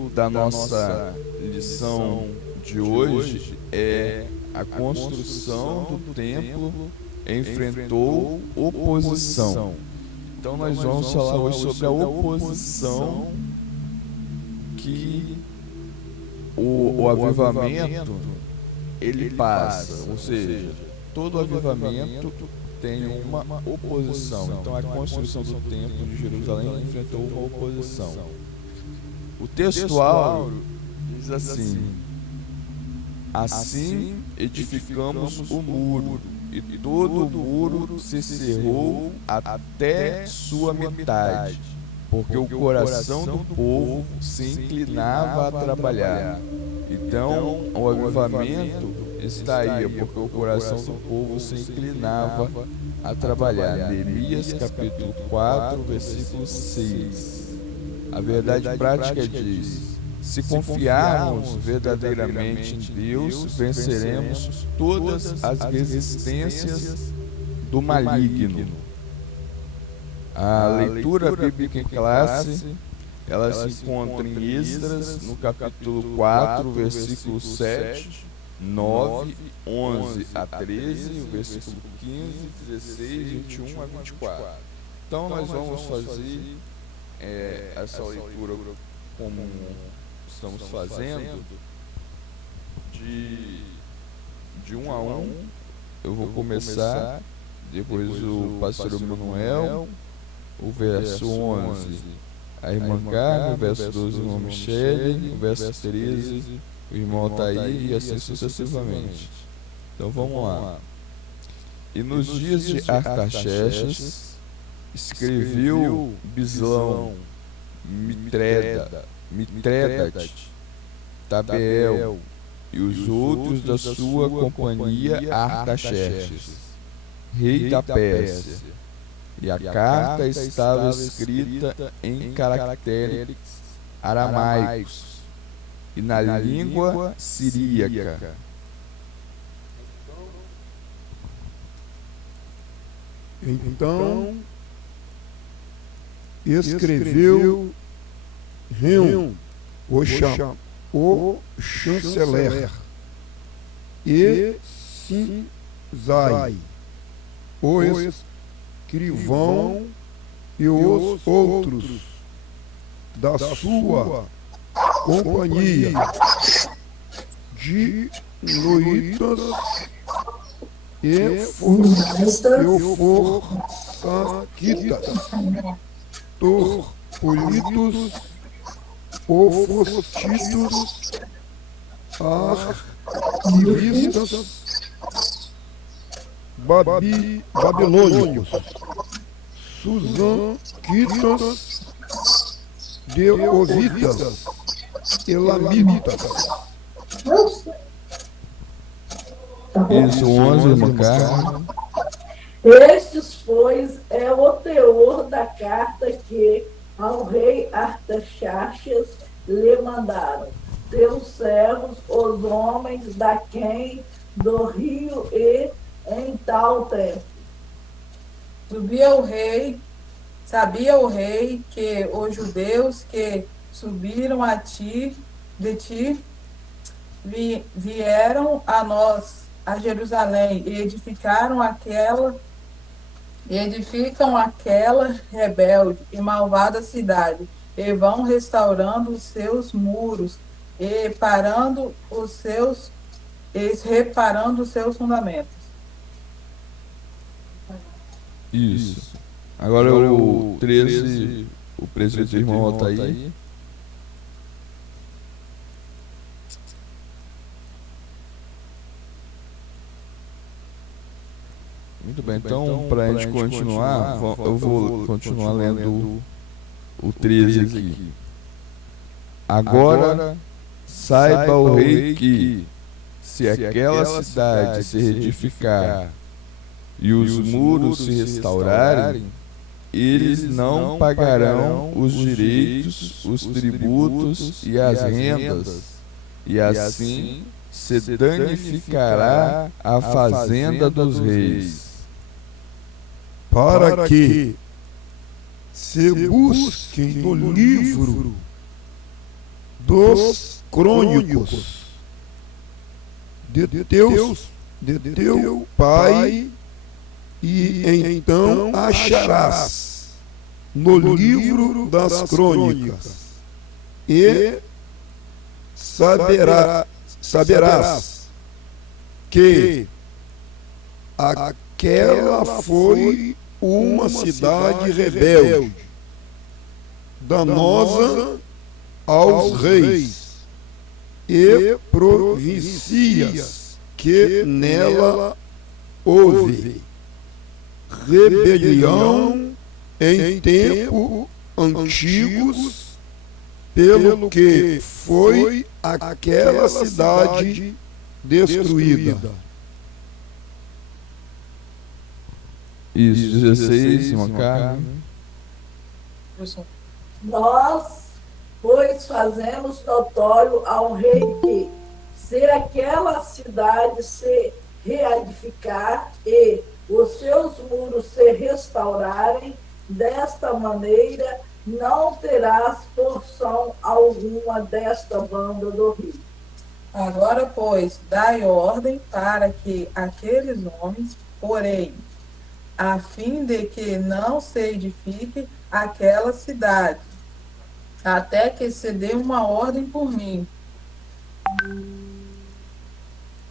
título da nossa lição de hoje é A construção do templo enfrentou oposição. Então nós vamos falar hoje sobre a oposição que o avivamento ele passa, ou seja, todo avivamento tem uma oposição. Então a construção do templo de Jerusalém enfrentou uma oposição. O textual diz assim: assim edificamos o muro, e todo o muro se cerrou até sua metade, porque o coração do povo se inclinava a trabalhar. Então, o avivamento está aí, porque o coração do povo se inclinava a trabalhar. Neemias capítulo 4, versículo 6. A verdade prática diz: se confiarmos verdadeiramente em Deus, venceremos todas as resistências do maligno. A leitura bíblica em classe, ela se encontra em Esdras, no capítulo 4, versículo 7, 9, 11 a 13, o versículo 15, 16, 21 a 24. Então nós vamos fazer essa leitura como estamos fazendo, de um a um. Eu vou começar, depois o pastor Manuel, o verso 11, a irmã Carmen, o verso 12, o irmão Michele, o verso 13, o irmão Altair, e assim sucessivamente. Então vamos lá. E nos dias de Artaxerxes, escreveu Bislão, Mitredat, Tabeel e os outros da sua companhia Artaxerxes, rei da Pérsia. E a carta estava escrita em caracteres aramaicos e na língua siríaca. Então escreveu Reum, o chanceler, e Sinzai, o escrivão, e os outros da sua companhia, de Loitas e Forsaquitas, Torpolitos, Ofostitos, Arquivistas, Babilônicos, Susanquitas, Deovitas, Elamitas. Isso, 11, irmã Carmen. Estes, pois, é o teor da carta que ao rei Artaxerxes lhe mandaram teus servos, os homens da quem do rio e em tal tempo. Sabia o rei que os judeus que subiram de ti, vieram a nós, a Jerusalém, e edificam aquela rebelde e malvada cidade, e vão restaurando os seus muros, e reparando os seus fundamentos. Isso. Agora o 13, o presbítero irmão Altair. Muito bem, então para a gente continuar, eu vou continuar lendo o 13 aqui. Agora saiba o rei que, se aquela cidade se reedificar e os muros se restaurarem, eles não pagarão os direitos, os tributos e as rendas, e assim se danificará a fazenda dos reis. Para que se busquem no livro dos crônicos de teu pai, e então acharás no livro das crônicas, e saberás que aquela foi uma cidade rebelde, danosa aos reis e províncias que nela houve rebelião em tempo antigos, pelo que foi aquela cidade destruída. Isso, 16, uma carne. Nós, pois, fazemos notório ao rei que, se aquela cidade se reedificar e os seus muros se restaurarem, desta maneira não terás porção alguma desta banda do rio. Agora, pois, dai ordem para que aqueles homens, porém, a fim de que não se edifique aquela cidade, até que se dê uma ordem por mim.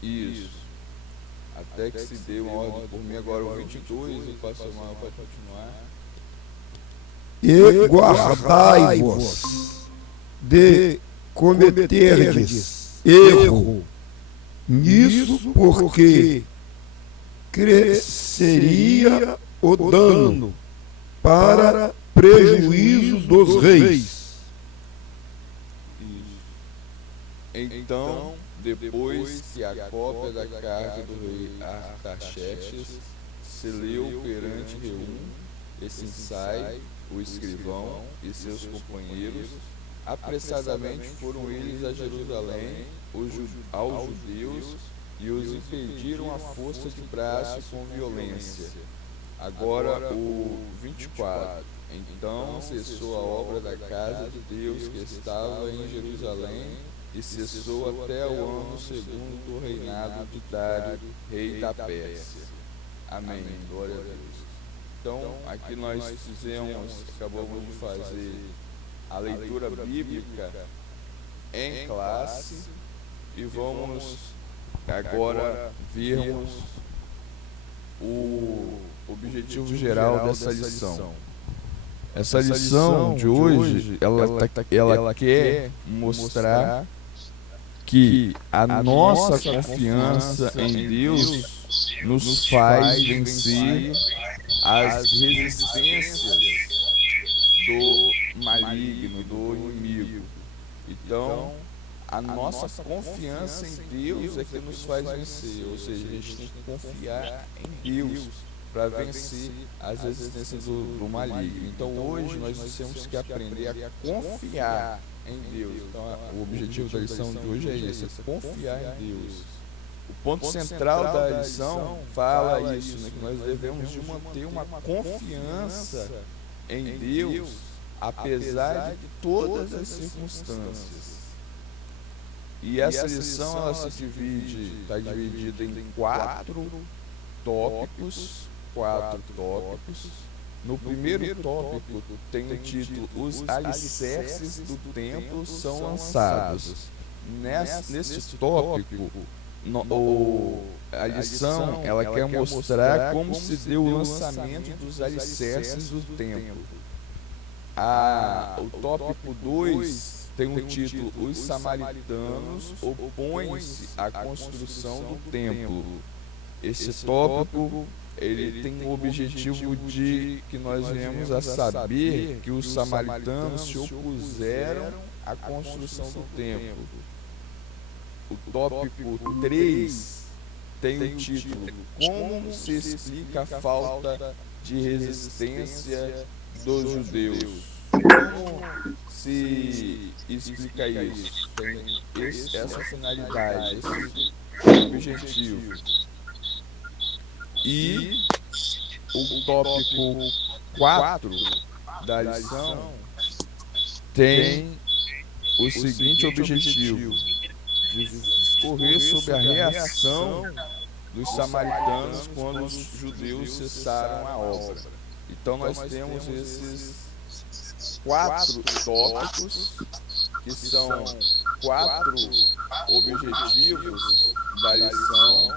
Isso. Até que se dê uma ordem por mim. Agora o 22, o pastor Manuel pode continuar. E guardai-vos de cometerdes erro nisso, porque cresceria o dano para prejuízo dos reis. Isso. Então, depois que a cópia da carta do rei Artaxerxes se leu perante Reum, e Sinsai, o escrivão, e seus companheiros, apressadamente foram eles a Jerusalém, aos judeus, e os impediram a força de braço com violência. Agora o 24. Então cessou a obra da casa de Deus que estava em Jerusalém, e cessou até o ano segundo do reinado de Dário, rei da Pérsia. Amém. Glória a Deus. Então, aqui nós acabamos de fazer a leitura bíblica em classe, e vamos agora vermos o objetivo geral dessa lição. Essa lição de hoje, ela quer mostrar que a nossa confiança em Deus nos faz vencer as resistências do maligno, do inimigo. Então, a nossa confiança em Deus é que nos faz vencer, ou seja, a gente tem que confiar em Deus para vencer as resistências do maligno. Então, hoje nós temos que aprender a confiar em Deus. Então, o objetivo da lição de hoje é esse: é confiar em Deus. O ponto central da lição fala isso, né, que nós devemos de manter uma confiança em Deus, apesar de todas as circunstâncias. E essa lição ela está dividida em quatro tópicos. No primeiro tópico tem o título: Os alicerces do templo são lançados. Nesse tópico, a lição ela quer mostrar como se deu o lançamento dos alicerces do templo. O tópico 2 tem o título: Os samaritanos opõem-se à construção do templo. Esse tópico ele tem o objetivo de que nós venhamos a saber que os samaritanos se opuseram à construção do templo. O tópico 3 tem o título: Como se explica a falta de resistência dos judeus? Como se explica isso? Tem essa finalidade, esse objetivo. E o tópico 4 da lição tem o seguinte objetivo: de discorrer sobre a reação dos samaritanos quando os judeus cessaram a obra. Então nós temos esses 4 tópicos, que são 4 objetivos da lição,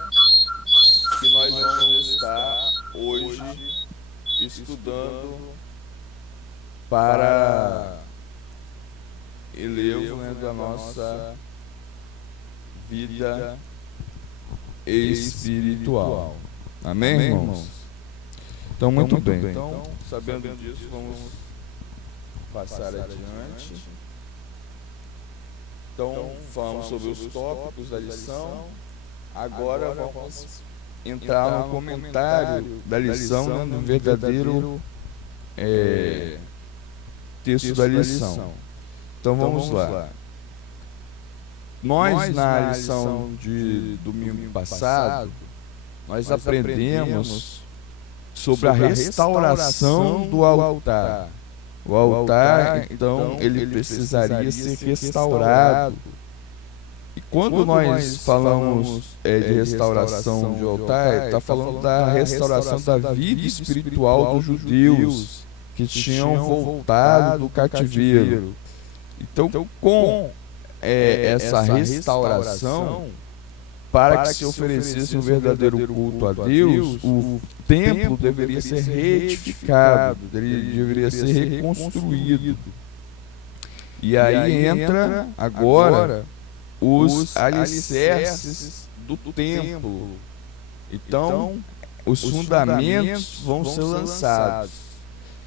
que nós vamos estar hoje estudando para elevo, né, da nossa vida espiritual. Amém, irmãos? Então, muito bem. Então, sabendo disso, vamos passar adiante. Então, falamos sobre os tópicos da lição. Agora vamos entrar no comentário da lição, né, no verdadeiro texto da lição. Então vamos lá. Nós, na lição de domingo passado, nós aprendemos sobre a restauração do altar. O altar, então, ele precisaria ser restaurado. E quando nós falamos de restauração de altar, está falando da restauração da vida espiritual dos judeus que tinham voltado do cativeiro. Então, com essa restauração, para que se oferecesse um verdadeiro culto a Deus, o templo deveria ser reedificado, ele deveria ser reconstruído. E aí entra agora os alicerces do templo. Então, os fundamentos vão ser lançados.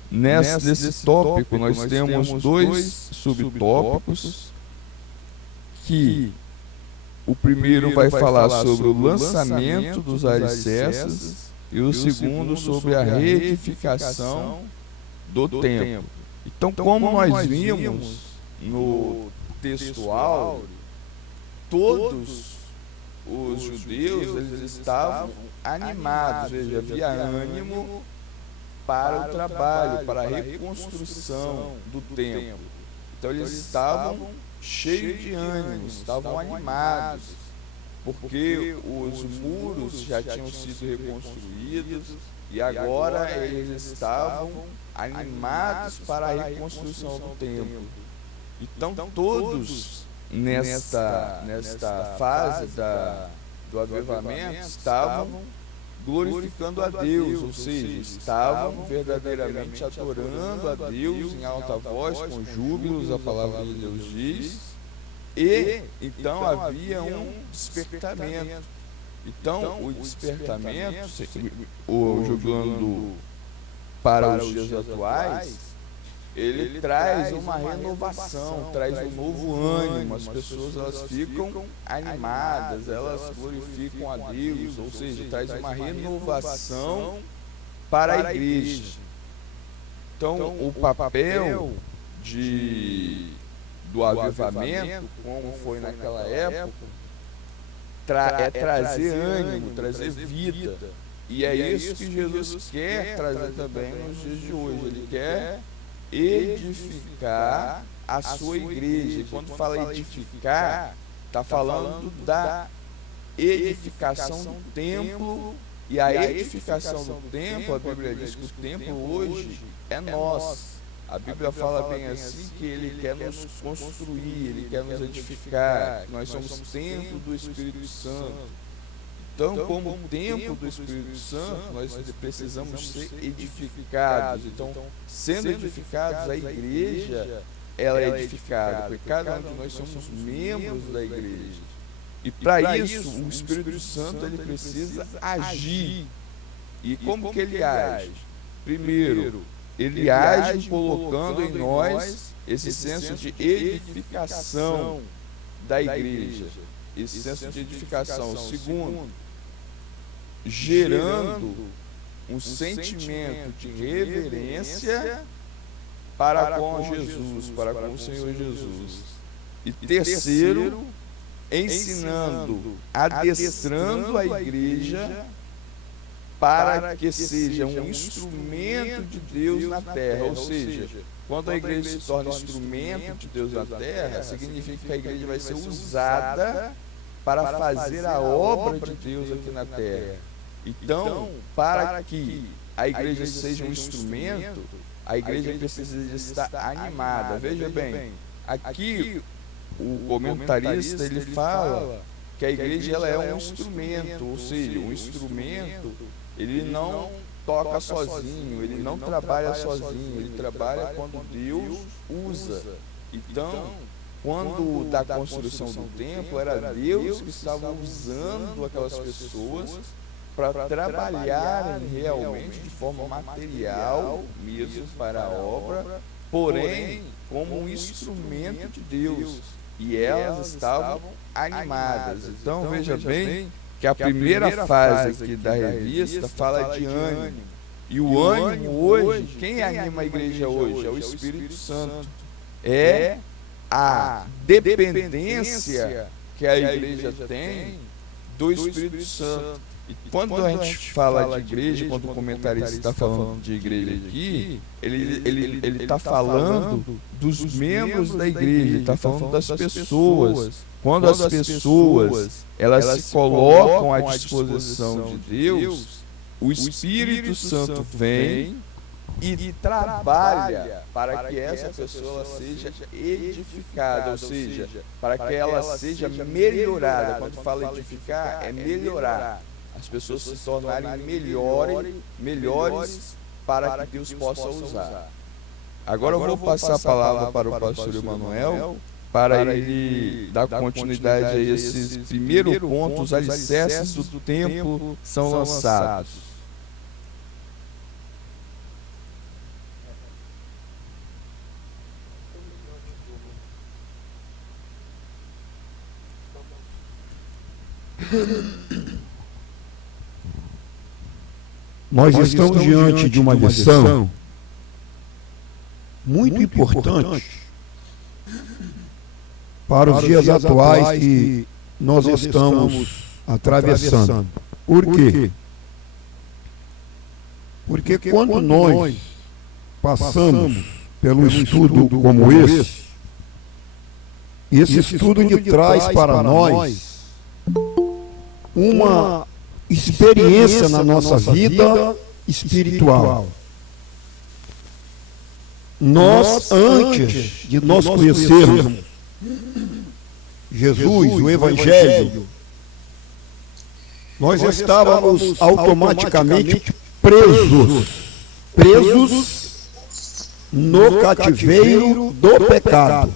Nesse tópico, nós temos 2 subtópicos, que o primeiro vai falar sobre o lançamento dos alicerces e o segundo sobre a reedificação do templo. Então, como nós vimos no texto áureo, todos os judeus eles estavam animados, ou seja, havia ânimo para o trabalho, para a reconstrução do templo. Então eles estavam cheios de ânimo, estavam animados, porque os muros já tinham sido reconstruídos e agora eles estavam animados para a reconstrução do templo. Então todos nesta fase do avivamento estavam glorificando a Deus, ou seja, estavam verdadeiramente adorando a Deus em alta voz, com júbilos, a palavra de Deus diz, e então havia um despertamento. Então o despertamento, jogando para os dias atuais, ele traz uma renovação, traz um novo ânimo, as pessoas elas ficam animadas, elas glorificam a Deus, ou seja, traz uma renovação para a igreja. Então, o papel do avivamento, como foi naquela época, é trazer ânimo, trazer vida. E é isso que Jesus quer trazer também nos dias de hoje. Ele quer edificar a sua igreja. E quando fala edificar, está falando da edificação do templo. E a edificação do templo, a Bíblia diz que o templo hoje é nós. A Bíblia fala bem assim, que Ele quer nos construir, Ele quer nos edificar, que nós somos templo do Espírito Santo. Então, como templo do Espírito Santo, nós precisamos ser edificados. Então, sendo edificados, a igreja, ela é edificada, porque cada um de nós somos membros da igreja. E para isso, o Espírito Santo, ele precisa agir. E como que ele age? Primeiro, ele age colocando em nós esse senso de edificação da igreja. Esse senso de edificação. Segundo, gerando um sentimento de reverência para com Jesus, para com o Senhor Jesus. E terceiro, ensinando, adestrando a igreja para que seja um instrumento de Deus na terra. Ou seja, quando a igreja se torna instrumento de Deus na terra, significa que a igreja vai ser usada para fazer a obra de Deus aqui na terra. Então, para que a igreja seja um instrumento, a igreja precisa de estar animada. Veja bem, aqui o comentarista ele fala que a igreja ela é um instrumento, ou seja, um instrumento ele não toca sozinho, ele não trabalha sozinho, ele trabalha quando Deus usa. Então, quando da construção do templo, era Deus que estava usando aquelas pessoas para trabalharem realmente de forma material mesmo para a obra, porém como um instrumento de Deus, e elas estavam animadas. Então veja bem que a primeira fase aqui da revista fala de ânimo, e o ânimo hoje, quem anima a igreja hoje? É o Espírito Santo, é a dependência que a igreja tem do Espírito Santo. E quando a gente fala de igreja, quando o comentarista está falando de igreja aqui, ele está falando dos membros da igreja, está falando das pessoas. Quando as pessoas elas se colocam à disposição de Deus, o Espírito Santo vem e trabalha para que essa pessoa seja edificada, ou seja, para que ela seja melhorada. Quando fala edificar, é melhorar. As pessoas se tornarem melhores para que Deus possa usar. Agora eu vou passar a palavra para o pastor Emanuel, para ele dar continuidade a esses primeiros pontos, os alicerces do templo são lançados. Nós estamos diante de uma lição muito importante para os dias atuais que nós estamos atravessando. Por quê? Porque quando nós passamos pelo estudo como esse estudo lhe traz para nós uma experiência na nossa vida espiritual. Nós, antes de nós conhecermos Jesus, o Evangelho, nós estávamos automaticamente presos no cativeiro do pecado.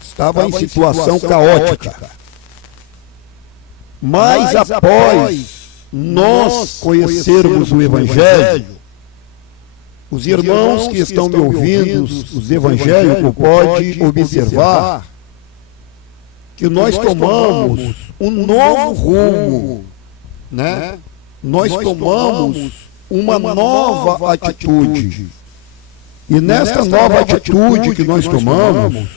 Estava em situação caótica. Mas após nós conhecermos o Evangelho, os irmãos que estão me ouvindo, os evangélicos, podem observar que nós tomamos um novo rumo, né? Nós tomamos uma nova atitude. E nesta nova atitude que nós tomamos,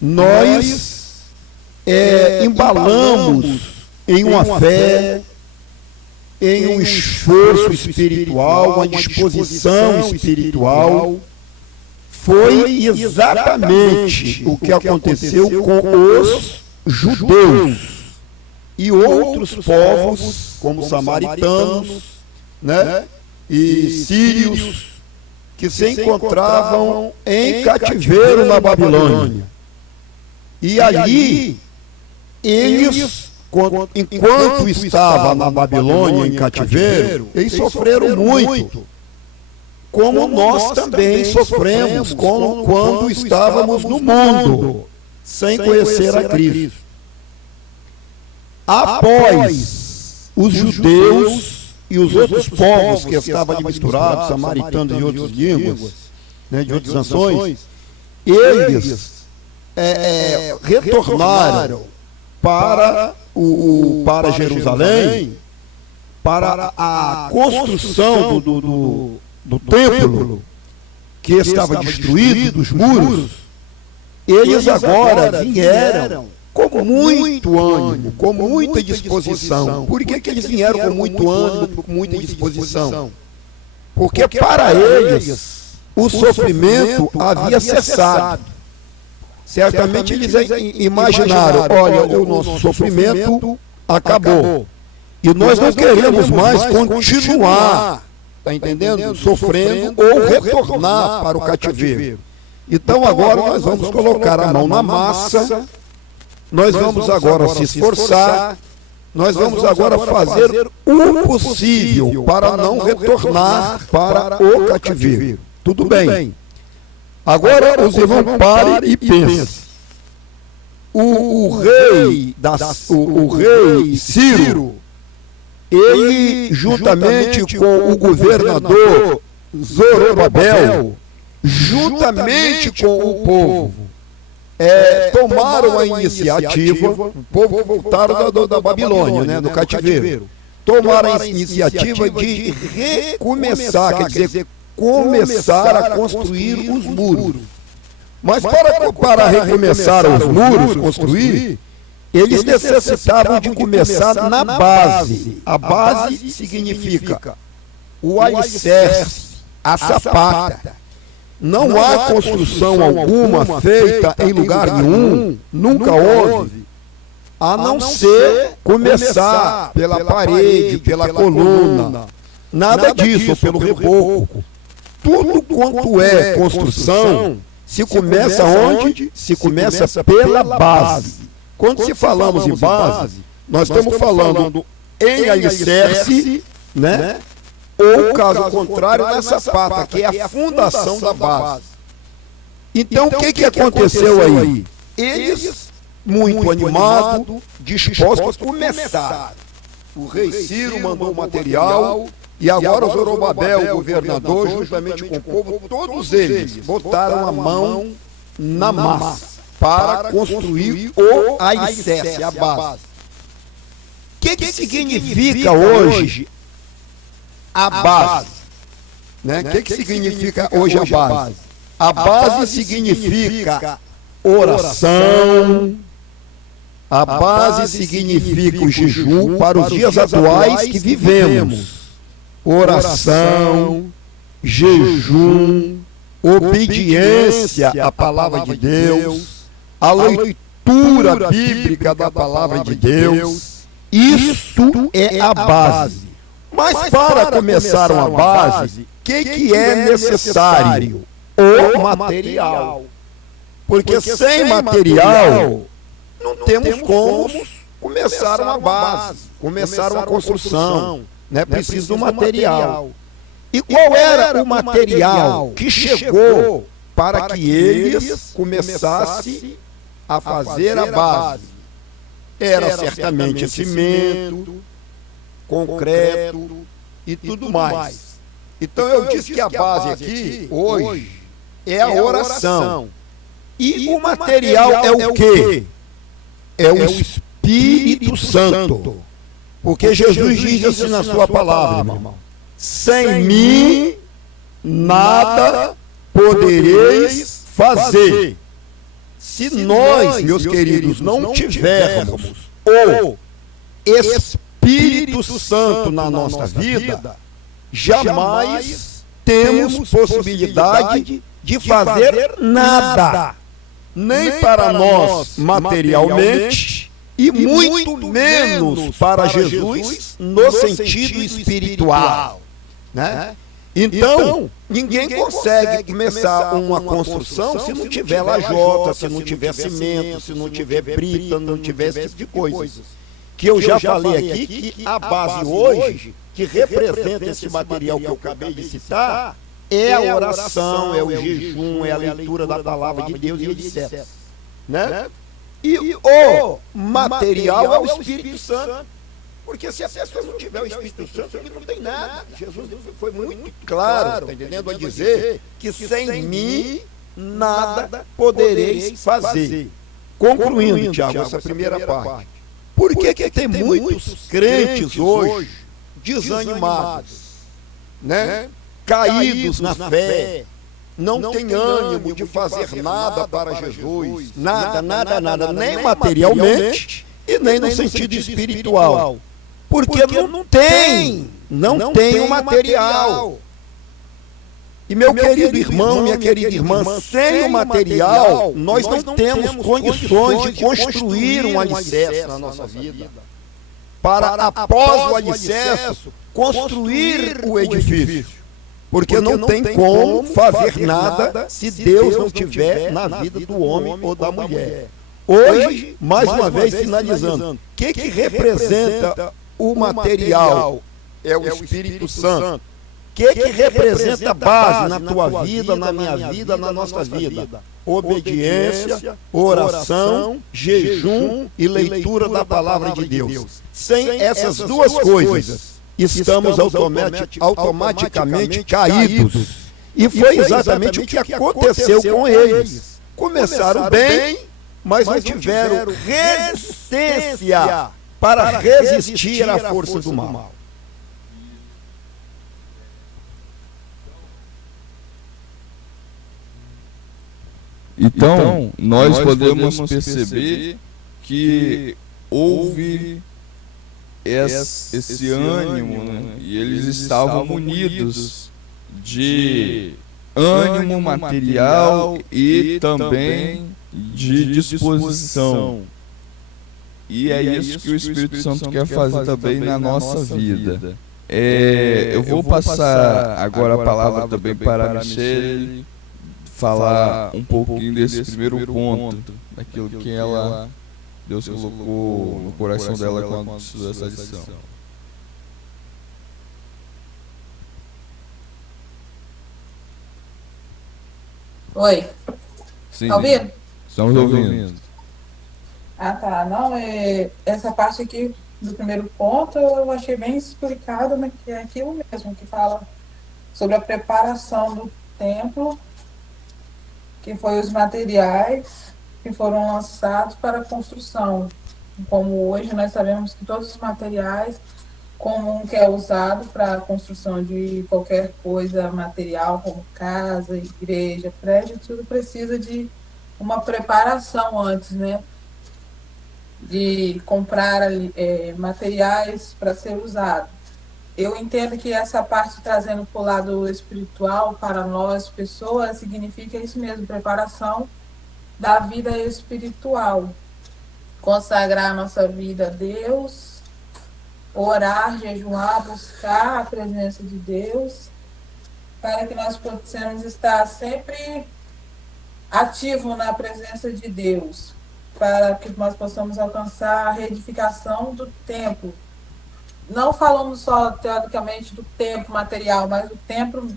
nós embalamos em uma fé, em um esforço espiritual, uma disposição espiritual. Foi exatamente o que aconteceu com os judeus e outros povos, como samaritanos, né, e sírios, que se encontravam em cativeiro na Babilônia. E ali, eles, enquanto estavam na Babilônia em cativeiro, eles sofreram muito, como nós também sofremos quando estávamos no mundo, sem conhecer a Cristo. Após os judeus e os outros povos que estavam ali misturados, samaritanos e outras línguas, né, de outras nações, eles retornaram para Jerusalém, para a construção do templo, que estava destruído, dos muros. Eles agora vieram com muito ânimo, com muita disposição. Por que eles vieram com muito ânimo, com muita disposição? Porque para eles o sofrimento havia cessado. Certamente eles imaginaram, olha, o nosso sofrimento acabou. E nós não queremos mais continuar, está entendendo? Sofrendo ou retornar para o cativeiro. Então agora nós vamos colocar a mão na massa, nós vamos agora se esforçar, nós vamos agora fazer o possível para não retornar para o cativeiro. Tudo bem. Agora os irmãos parem e pensem. O rei Ciro, ele juntamente com o governador Zorobabel, juntamente com o povo, tomaram a iniciativa, o povo que voltaram da Babilônia, né, do cativeiro, tomaram a iniciativa de recomeçar, quer dizer, começar a construir os muros. Mas para recomeçar os muros, construir, eles necessitavam de começar na base. A base significa o alicerce, a sapata. Não há construção alguma feita em lugar nenhum, nunca houve, a não ser começar pela parede, pela coluna. Nada disso, ou pelo reboco. Tudo quanto é construção, se começa onde? Se começa pela base. Quando se falamos em base, nós estamos falando em alicerce, né? Ou, caso contrário, na sapata, que é a fundação da base. Então, o que aconteceu aí? Eles, muito animados, dispostos a começar. O rei Ciro mandou o material, e agora o Zorobabel, o governador, juntamente com o povo, todos eles botaram a mão na massa para construir o alicerce, a base. O que significa hoje a base? O que significa hoje a base? A base significa oração, a base significa o jejum para os dias atuais que vivemos. Oração, jejum, obediência à palavra de Deus, a leitura bíblica da palavra de Deus, isto é a base. Mas para começar uma base, o que é necessário? O material. Porque sem material, não temos como começar uma base, começar uma construção. Precisa do material. E qual era o material que chegou para que eles começassem a fazer a base? Era certamente cimento, concreto e tudo mais. Então eu disse que a base aqui, hoje, é a oração. E o material é o quê? É o Espírito Santo. Porque Jesus diz assim na sua palavra, irmão: sem mim nada podereis fazer. Se nós, meus queridos, não tivermos o Espírito Santo na nossa vida, jamais temos possibilidade de fazer nada, nem para nós materialmente, e muito menos para Jesus no sentido espiritual. Então, ninguém consegue começar uma construção se não tiver lajota, se não tiver cimento, se não tiver brita, não tiver esse tipo de coisa. Que eu já falei aqui que a base hoje, que representa esse material que eu acabei de citar, é a oração, é o jejum, é a leitura da palavra de Deus e etc. E o material é o Espírito Santo. Porque se a pessoa não tiver o Espírito Santo, ele não tem nada. Jesus foi muito claro, está entendendo? A dizer que sem mim nada podereis fazer. Concluindo, Tiago, essa primeira parte. Por que tem muitos crentes hoje desanimados, caídos na fé, não tem ânimo de fazer nada para Jesus, nada, nem materialmente e nem no sentido espiritual, porque não tem o material. E meu querido irmão, minha querida irmã, sem o material, nós não temos condições de construir um alicerce na nossa vida, para após o alicerce, construir o edifício. Porque não tem como fazer nada se Deus não tiver na vida do homem ou da mulher. Hoje, mais uma vez, finalizando, o que representa o material? É o Espírito Santo. O que representa a base na tua vida, na minha vida, na nossa vida? Obediência, oração, jejum e leitura da palavra de Deus. Sem essas duas coisas, estamos automaticamente caídos. E foi exatamente o que aconteceu com eles. Começaram bem, mas não tiveram resistência para resistir à força do mal. Então, nós podemos perceber que houve esse ânimo, né? E eles estavam munidos de ânimo material e também de disposição. E é isso que o Espírito Santo quer fazer também na nossa vida. Eu vou passar agora a palavra também para a Michele falar um pouquinho desse primeiro ponto, daquilo que Deus colocou no coração dela quando estudou essa lição. Oi. Sim, tá ouvindo? Estamos ouvindo. Ah, tá. Não, essa parte aqui do primeiro ponto eu achei bem explicado, né, que é aquilo mesmo, que fala sobre a preparação do templo, que foi os materiais que foram lançados para a construção. Como hoje nós sabemos que todos os materiais comum que é usado para a construção de qualquer coisa material, como casa, igreja, prédio, tudo precisa de uma preparação antes, né? De comprar materiais para ser usado. Eu entendo que essa parte, trazendo para o lado espiritual, para nós, pessoas, significa isso mesmo, preparação da vida espiritual. Consagrar a nossa vida a Deus, orar, jejuar, buscar a presença de Deus, para que nós possamos estar sempre ativos na presença de Deus, para que nós possamos alcançar a reedificação do templo. Não falando só teoricamente do templo material, mas do templo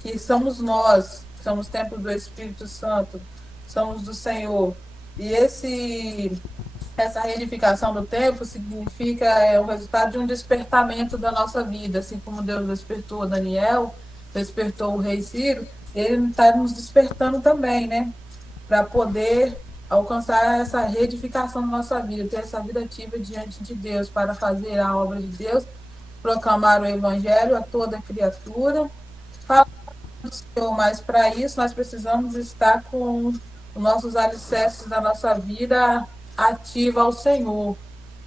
que somos nós, somos templo do Espírito Santo, somos do Senhor. E essa reedificação do templo significa o resultado de um despertamento da nossa vida, assim como Deus despertou Daniel, despertou o rei Ciro, ele está nos despertando também, né? Para poder alcançar essa reedificação da nossa vida, ter essa vida ativa diante de Deus, para fazer a obra de Deus, proclamar o Evangelho a toda criatura, falar do Senhor, mas para isso nós precisamos estar com os nossos alicerces da nossa vida ativa ao Senhor,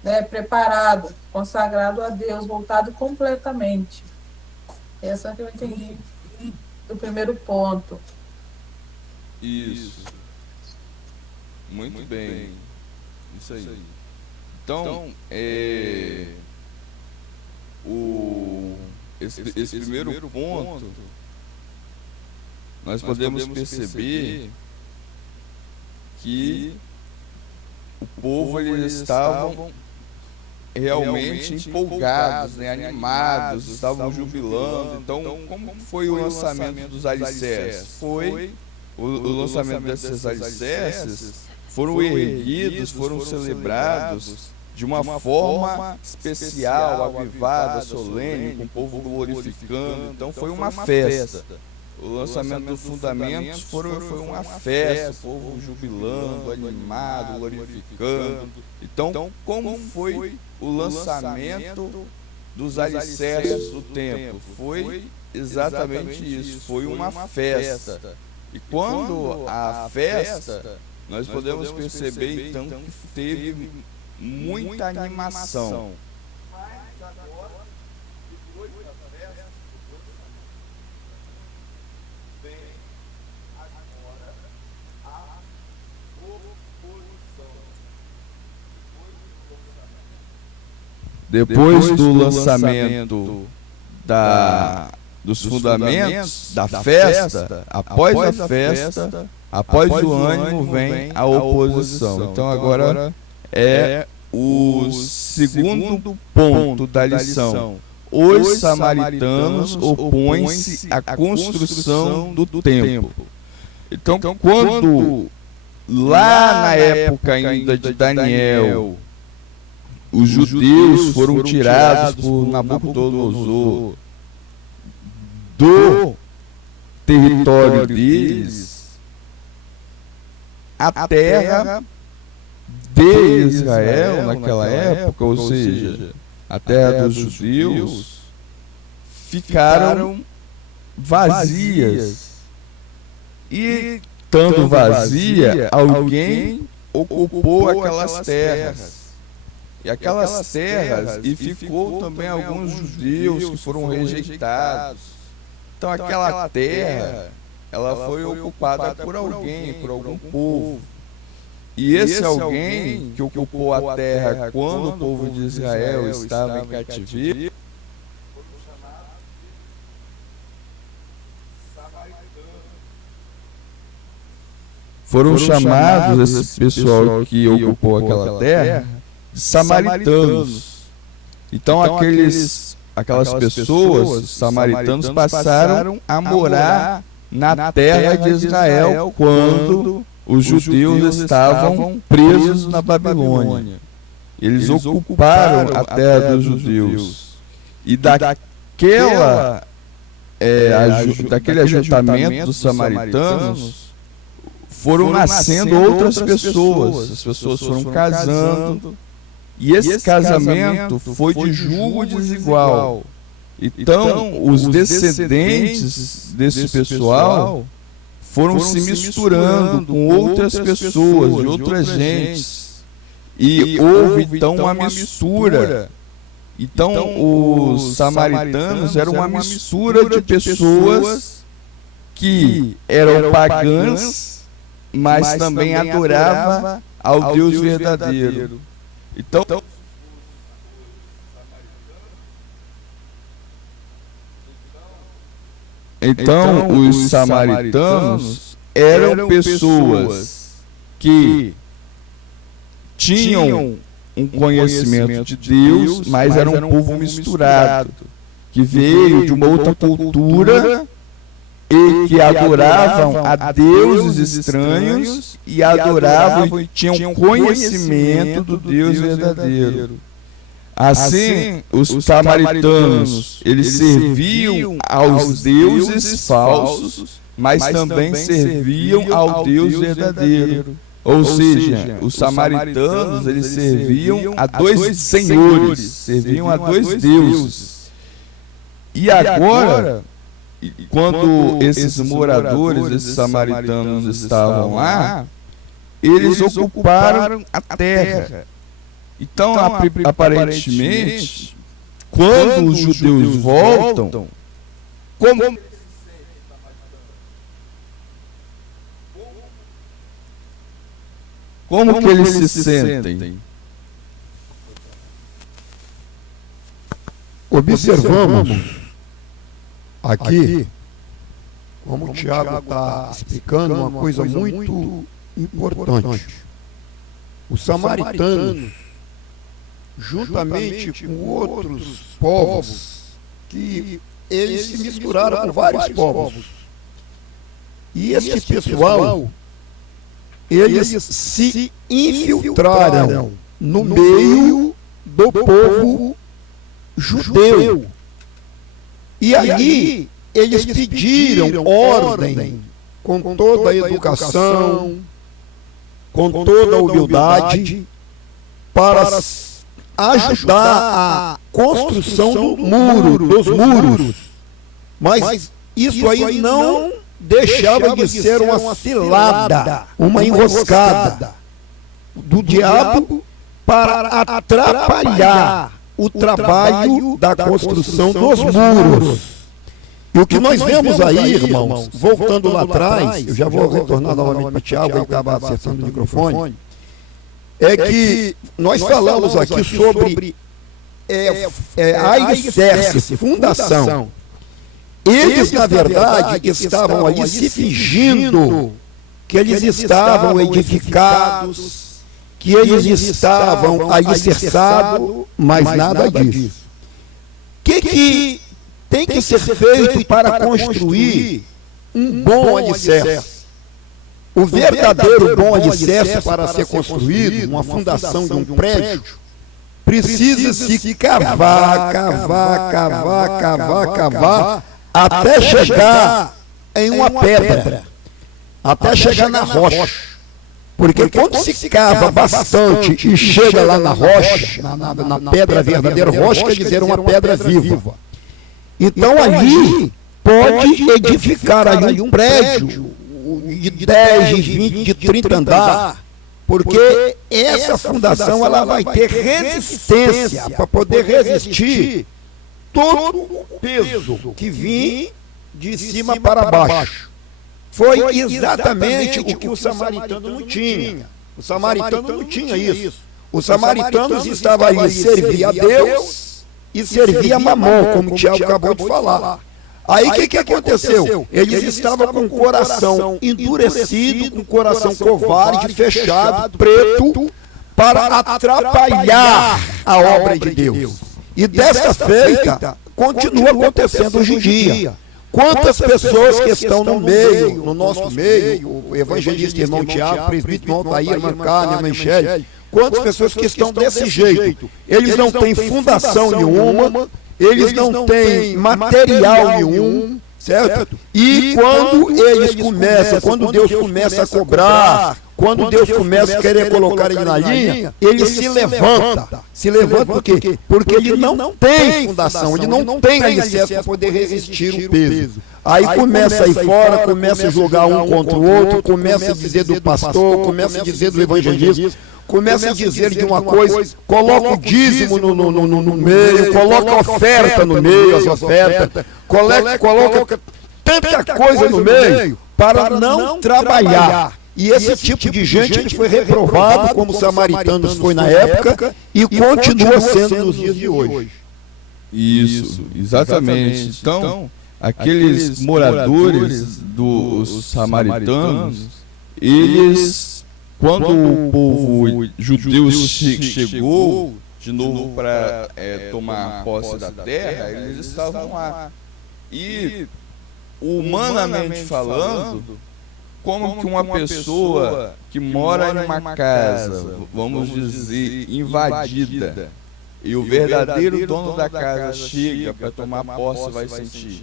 né? Preparado, consagrado a Deus, voltado completamente. Essa que eu entendi do primeiro ponto. Isso. Muito bem. Isso aí. Então, esse primeiro ponto, nós podemos perceber que o povo, eles estavam realmente empolgados, né, animados, estavam jubilando. Então, como foi o lançamento dos alicerces? Foi o lançamento desses alicerces, foram erguidos, foram celebrados de uma forma especial, avivada, solene, com o povo glorificando. Então foi uma festa. O lançamento dos fundamentos foi uma festa, o povo jubilando, animado, glorificando. Então, como foi o lançamento dos alicerces do templo? Foi exatamente isso, foi uma festa. E quando a festa, nós podemos perceber então que teve muita animação. Depois do lançamento dos fundamentos da festa, após a festa, após o ânimo, vem a oposição. Então agora é o segundo ponto da lição. Os samaritanos opõem-se à construção do templo. Então, quando lá na época ainda de Daniel, os judeus foram tirados por Nabucodonosor do território deles, a terra de Israel naquela época, ou seja, a terra dos judeus, ficaram vazias. E, estando vazia, alguém ocupou aquelas terras. E aquelas terras, e ficou também alguns judeus que foram rejeitados. Então aquela terra, ela foi ocupada por alguém, por algum povo. E esse alguém que ocupou a terra quando o povo de Israel estava em cativeiro, foram chamados, esse pessoal que ocupou aquela terra, de samaritanos. Então aquelas pessoas, os samaritanos, passaram a morar na terra de Israel quando os judeus estavam presos na Babilônia. Eles ocuparam a terra dos judeus. E daquele ajuntamento dos samaritanos foram nascendo outras pessoas. As pessoas foram casando. E esse casamento foi de julgo desigual. Então, os descendentes desse pessoal foram se misturando com outras pessoas, de outras gentes. E houve então uma mistura. Então, os samaritanos eram uma mistura de pessoas que eram pagãs, mas também adoravam ao Deus verdadeiro. Então, os samaritanos eram pessoas que tinham um conhecimento de Deus, mas era um povo misturado, que veio de uma outra cultura e que adoravam a deuses estranhos e adoravam e tinham conhecimento do Deus verdadeiro. Assim, os samaritanos, eles serviam aos deuses falsos, mas também serviam ao Deus verdadeiro. Ou seja, os samaritanos, eles serviam a dois senhores, serviam a dois deuses. E agora, quando esses moradores, esses samaritanos estavam lá, eles ocuparam a terra. Então, aparentemente, quando os judeus voltam, como que eles se sentem? Observamos aqui, como o Tiago está explicando, uma coisa muito importante. Os samaritanos, juntamente com outros povos, que eles se misturaram com vários povos. E este pessoal, eles se infiltraram no meio do povo judeu. E aí eles pediram ordem, com toda a educação, com toda a humildade, para ajudar a construção dos muros. Mas isso aí não deixava de ser uma cilada, uma enroscada do diabo para atrapalhar o trabalho da construção dos muros. E o que nós vemos aí, irmãos, voltando lá atrás, eu já vou retornar novamente para o Tiago e acabar acertando o microfone, é que nós falamos aqui sobre alicerce, fundação. Eles, na verdade, estavam ali se fingindo que eles estavam edificados, que eles estavam alicerçados, mas nada disso. O que tem que ser feito para construir um bom alicerce? O verdadeiro bom alicerce para ser construído, uma fundação de um prédio, precisa-se cavar, até chegar em uma pedra, até chegar na rocha. Porque quando se cava bastante e chega lá na rocha, na pedra verdadeira, rocha quer dizer uma pedra viva. Então ali pode edificar ali um prédio de 10, de 20, de 30 andar, porque essa fundação ela vai ter resistência para poder resistir todo o peso que vinha de cima para baixo. Foi exatamente o que o samaritano não tinha. O samaritano não tinha isso. Os samaritanos estavam ali, servia a Deus e servia a Mamon, como o Tiago acabou de falar. Aí o que aconteceu? Eles estavam com o coração endurecido, com o coração covarde, fechado, preto, para atrapalhar a obra de Deus. E desta feita, continua acontecendo hoje em dia. Quantas pessoas que estão no meio, no nosso meio, o evangelista irmão Tiago, o presbítero irmão Tair, irmã Carne, irmã Michele, quantas pessoas que estão desse jeito? Eles não têm fundação nenhuma, eles não têm material nenhum, certo? E quando eles começam, quando Deus começa a cobrar, quando Deus começa a querer colocar ele na linha, ele se levanta. Se levanta por quê? Porque ele não tem fundação, ele não tem alicerce para poder resistir o peso. Aí começa a ir fora, começa a jogar um contra o outro, começa a dizer do pastor, começa a dizer do evangelista, começa a dizer de uma coisa, coloca o dízimo no meio, coloca a oferta no meio, as ofertas, coloca tanta coisa no meio para não trabalhar. E esse tipo de gente ele foi reprovado, como os samaritanos foi na época, e continua sendo nos dias de hoje. Isso, exatamente. Então, aqueles moradores dos samaritanos, eles, quando o povo judeu chegou de novo para tomar posse da terra, eles estavam lá. E, humanamente falando, como que uma pessoa que mora em uma casa, vamos dizer, invadida, e o verdadeiro dono da casa chega para tomar posse, vai sentir?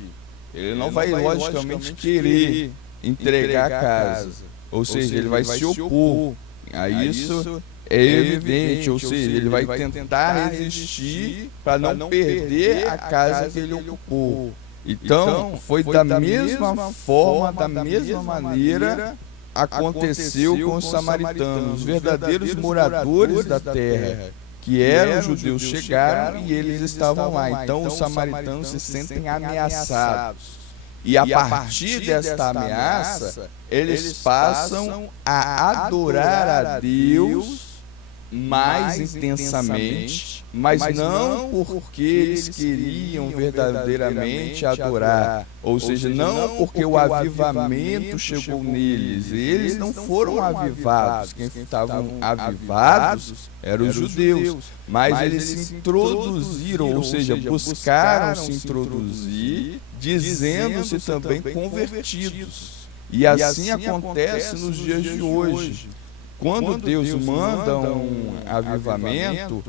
Ele não vai, logicamente, querer entregar a casa. Ou seja, ele vai se opor. A isso é evidente. Ou seja, ele vai tentar resistir para não perder a casa que ele ocupou. Então, foi da mesma forma, da mesma maneira, aconteceu com os samaritanos. Os verdadeiros moradores da terra, que eram judeus, chegaram e eles estavam lá. Então, os samaritanos se sentem ameaçados. E a partir desta ameaça, eles passam a adorar a Deus mais intensamente, mas não porque eles queriam verdadeiramente adorar, ou seja, não porque o avivamento chegou neles. Eles não foram avivados, quem estavam avivados eram os judeus, mas eles se introduziram, ou seja, buscaram se introduzir, dizendo-se também convertidos. E assim acontece nos dias de hoje. Quando Deus manda um avivamento,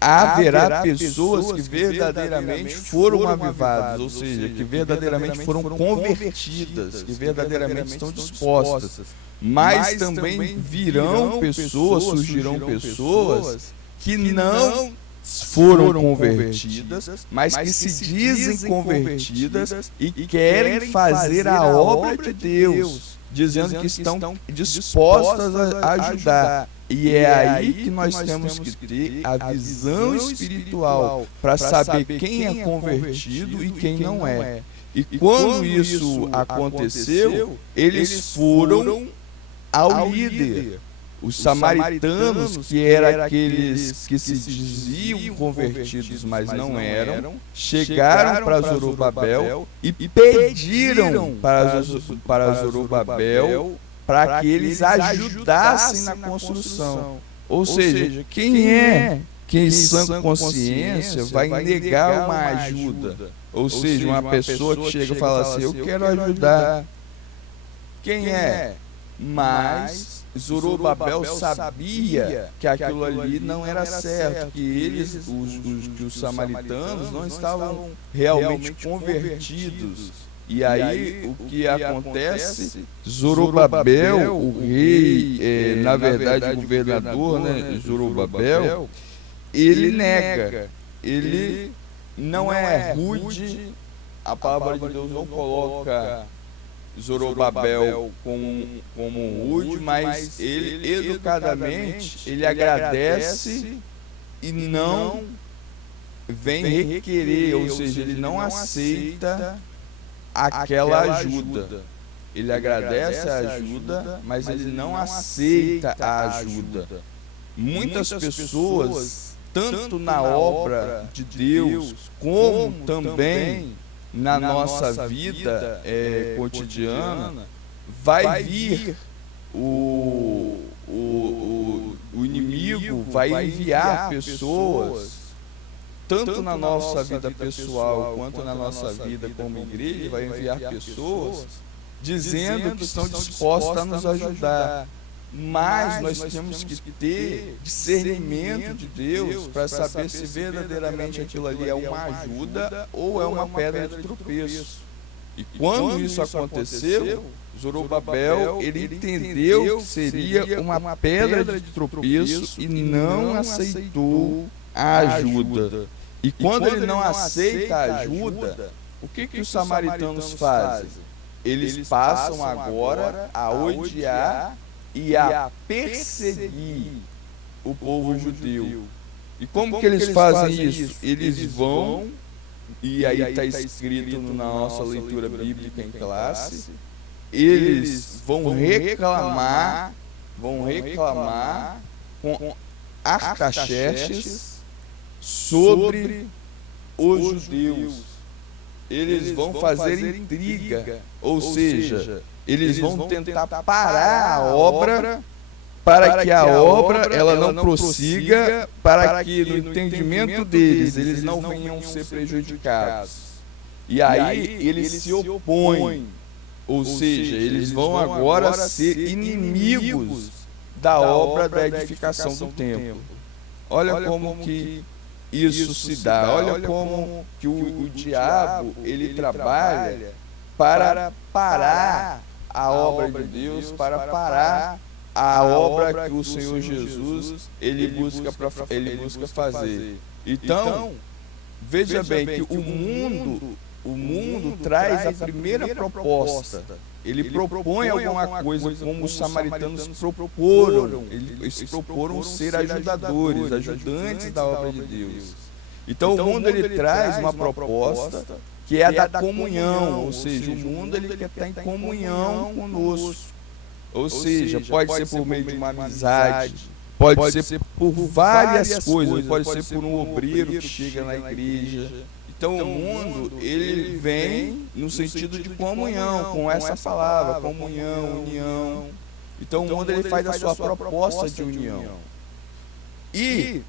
haverá pessoas que verdadeiramente foram avivadas, ou seja, que verdadeiramente foram convertidas, que verdadeiramente estão dispostas. Mas também virão pessoas, surgirão pessoas que não foram convertidas, mas que se dizem convertidas e querem fazer a obra de Deus, dizendo que estão dispostas a ajudar. E é aí que nós temos que ter a visão espiritual para saber quem é convertido e quem não é. E quando isso aconteceu, eles foram ao líder. Os samaritanos, que eram aqueles que se diziam convertidos, mas não eram, chegaram para Zorobabel e pediram para Zorobabel para que eles ajudassem na construção. Ou seja, quem é que em sã consciência vai negar uma ajuda? Ou seja, uma pessoa que chega e fala assim, eu quero ajudar. Quem é? Mas Zorobabel sabia que aquilo ali não era certo, que eles, os samaritanos, não estavam realmente convertidos. E aí o que acontece? Zorobabel, o rei, na verdade o governador, né, Zorobabel, ele nega, ele não é rude, a palavra de Deus não coloca Zorobabel como rude, mas ele educadamente ele agradece e não vem requerer, ou seja, ele não aceita aquela ajuda. Ele agradece a ajuda, mas ele não aceita a ajuda. Muitas pessoas, tanto na obra de Deus, como também na nossa vida cotidiana, vai vir o inimigo, vai enviar pessoas, tanto na nossa vida pessoal quanto na nossa vida como igreja, vai enviar pessoas dizendo que estão dispostas a nos ajudar. Mas nós temos que ter discernimento de Deus para saber se verdadeiramente aquilo ali é uma ajuda ou é uma pedra de tropeço. E quando isso aconteceu, Zorobabel, ele entendeu que seria uma pedra de tropeço e não aceitou a ajuda. E quando ele não aceita a ajuda, o que os samaritanos fazem? Eles passam agora a odiar e a perseguir o povo judeu. E como que eles fazem isso? Eles vão, e aí está escrito na nossa leitura bíblica em classe, eles vão reclamar com Artaxerxes sobre os judeus. Eles vão fazer intriga, ou seja, eles vão tentar parar a obra para que a obra ela não prossiga, para que no entendimento deles eles não venham ser prejudicados. E aí eles se opõem, ou seja, eles vão agora ser inimigos da obra da edificação do templo. Olha como que isso se dá, olha como que o diabo ele trabalha para parar a obra de Deus, para parar a obra que o Senhor Jesus ele busca fazer. Então, veja bem que o mundo traz a primeira proposta. Ele propõe alguma coisa, como os samaritanos proporam. Eles proporam ser ajudadores, ajudantes da obra de Deus. Então o mundo ele traz uma proposta que é a da comunhão, ou seja, o mundo ele quer estar em comunhão conosco. Ou seja, pode ser por meio de uma amizade, pode ser por várias coisas, pode ser por um obreiro que chega na igreja. Então o mundo ele vem no sentido de comunhão, com essa palavra, comunhão, união. Então o mundo ele faz a sua proposta de união. E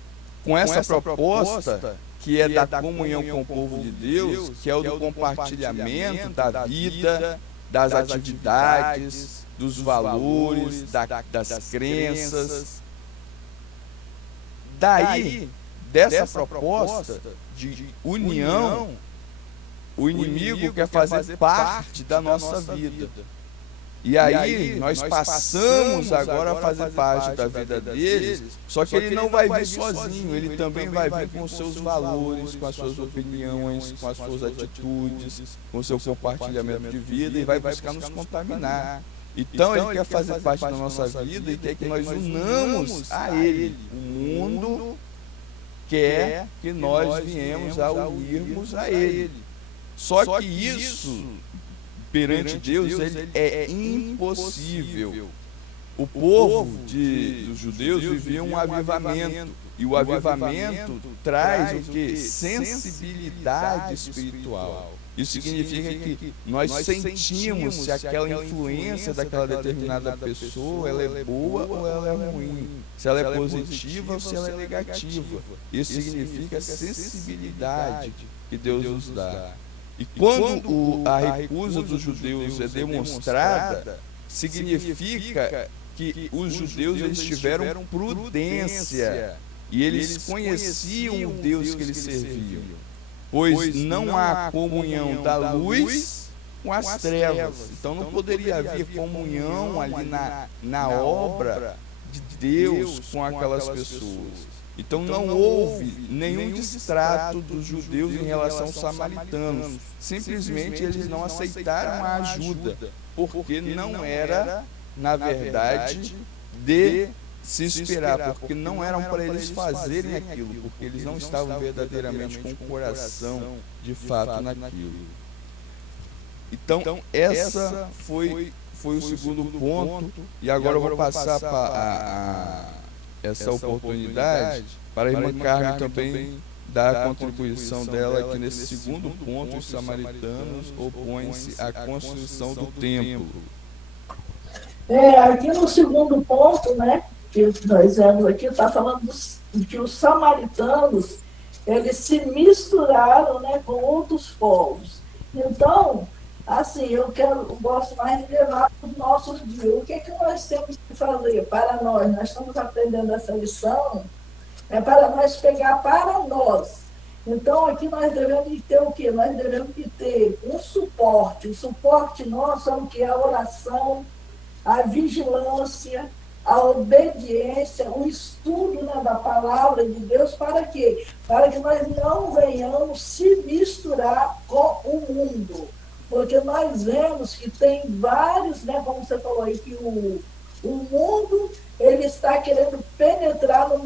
com essa proposta, que é da comunhão com o povo de Deus, que é o do compartilhamento da vida, das atividades, dos valores, das crenças. Daí, dessa proposta de união, o inimigo quer fazer parte da nossa vida. E aí nós passamos agora a fazer parte da vida deles, só que ele não vai vir sozinho, ele também vai vir com os seus valores, com as suas opiniões, com as suas atitudes, com o seu compartilhamento de vida e vai buscar nos contaminar. Então ele quer fazer parte da nossa vida e quer que nós unamos a ele. O mundo quer que nós viemos a unirmos a ele. Só que isso, perante Deus, ele é impossível. O povo dos judeus vivia um avivamento, e o avivamento traz o que? Sensibilidade espiritual. Isso significa que nós sentimos se aquela influência daquela determinada pessoa ela é boa ou ela é ruim, se ela é positiva ou se ela é negativa. Isso significa sensibilidade que Deus nos dá. E quando a recusa dos judeus é demonstrada, significa que os judeus eles tiveram prudência e eles conheciam o Deus que eles serviam. Pois não há comunhão da luz com as trevas. Então não poderia haver comunhão ali na obra de Deus com aquelas pessoas. Então não houve nenhum distrato dos judeus em relação aos samaritanos. Simplesmente eles não aceitaram a ajuda, porque não era, na verdade, de se esperar, porque não eram para eles fazerem aquilo, porque eles não estavam verdadeiramente com o coração de fato naquilo. Então essa foi o segundo ponto, e agora eu vou passar para essa oportunidade para a irmã Carmen também dar a contribuição dela aqui nesse segundo ponto. Os samaritanos opõem-se à construção do templo. Aqui no segundo ponto, né, que nós vemos aqui, está falando que os samaritanos, eles se misturaram, né, com outros povos. Então, assim, eu gosto mais de levar para os nossos dias. O que nós temos que fazer para nós? Nós estamos aprendendo essa lição, é para nós pegar para nós. Então, aqui nós devemos ter o quê? Nós devemos ter um suporte. O suporte nosso é o quê? A oração, a vigilância, a obediência, o estudo, né, da palavra de Deus. Para quê? Para que nós não venhamos se misturar com o mundo. Porque nós vemos que tem vários, né, como você falou aí, que o mundo ele está querendo penetrar no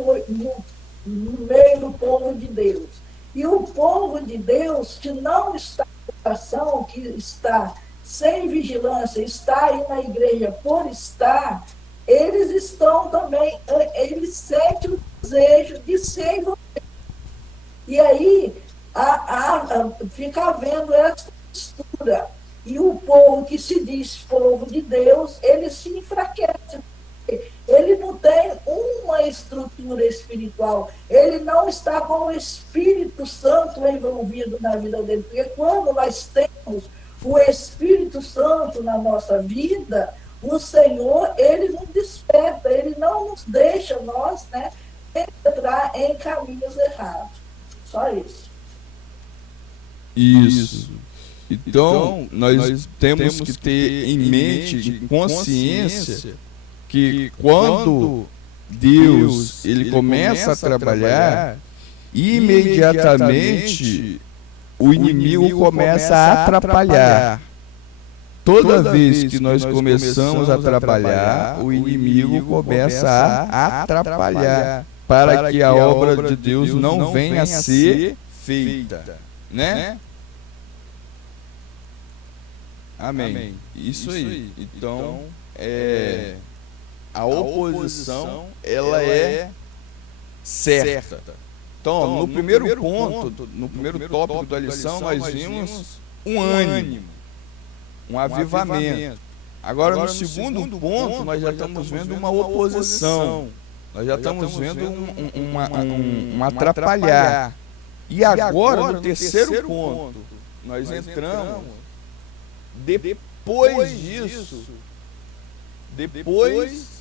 meio do povo de Deus. E o povo de Deus que não está em oração, que está sem vigilância, está aí na igreja por estar, eles estão também, eles sentem o desejo de ser envolvidos. E aí fica havendo essa mistura. E o povo que se diz povo de Deus, ele se enfraquece. Ele não tem uma estrutura espiritual. Ele não está com o Espírito Santo envolvido na vida dele. Porque quando nós temos o Espírito Santo na nossa vida, o Senhor, ele nos desperta, ele não nos deixa nós, né, entrar em caminhos errados. Só isso. Isso. Então, nós temos que ter em mente, em consciência, que quando Deus ele começa a trabalhar, imediatamente o inimigo começa a atrapalhar. Toda vez que nós começamos a trabalhar, o inimigo começa a atrapalhar para que a obra de Deus não venha a ser feita, né? Amém. Isso aí. Então, a oposição, ela é certa. Então, no primeiro ponto, no primeiro tópico da lição, nós vimos um ânimo, um avivamento. Agora, no segundo ponto, nós já estamos vendo uma oposição. Nós já estamos vendo um atrapalhar. E agora, no terceiro ponto, nós entramos, depois disso, depois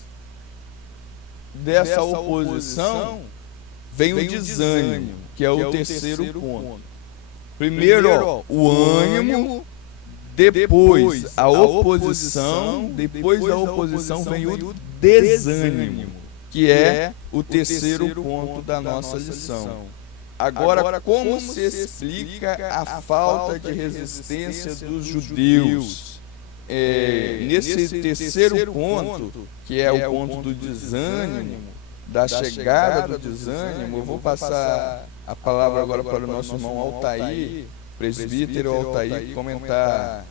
dessa oposição, vem o desânimo, que é o terceiro ponto. Primeiro, o ânimo, depois da oposição vem o desânimo, que é o terceiro ponto da nossa lição. Agora, como se explica a falta de resistência dos judeus? Nesse terceiro ponto, que é o ponto do desânimo, da chegada do desânimo, eu vou passar a palavra agora para o nosso irmão Altair, presbítero Altair, comentar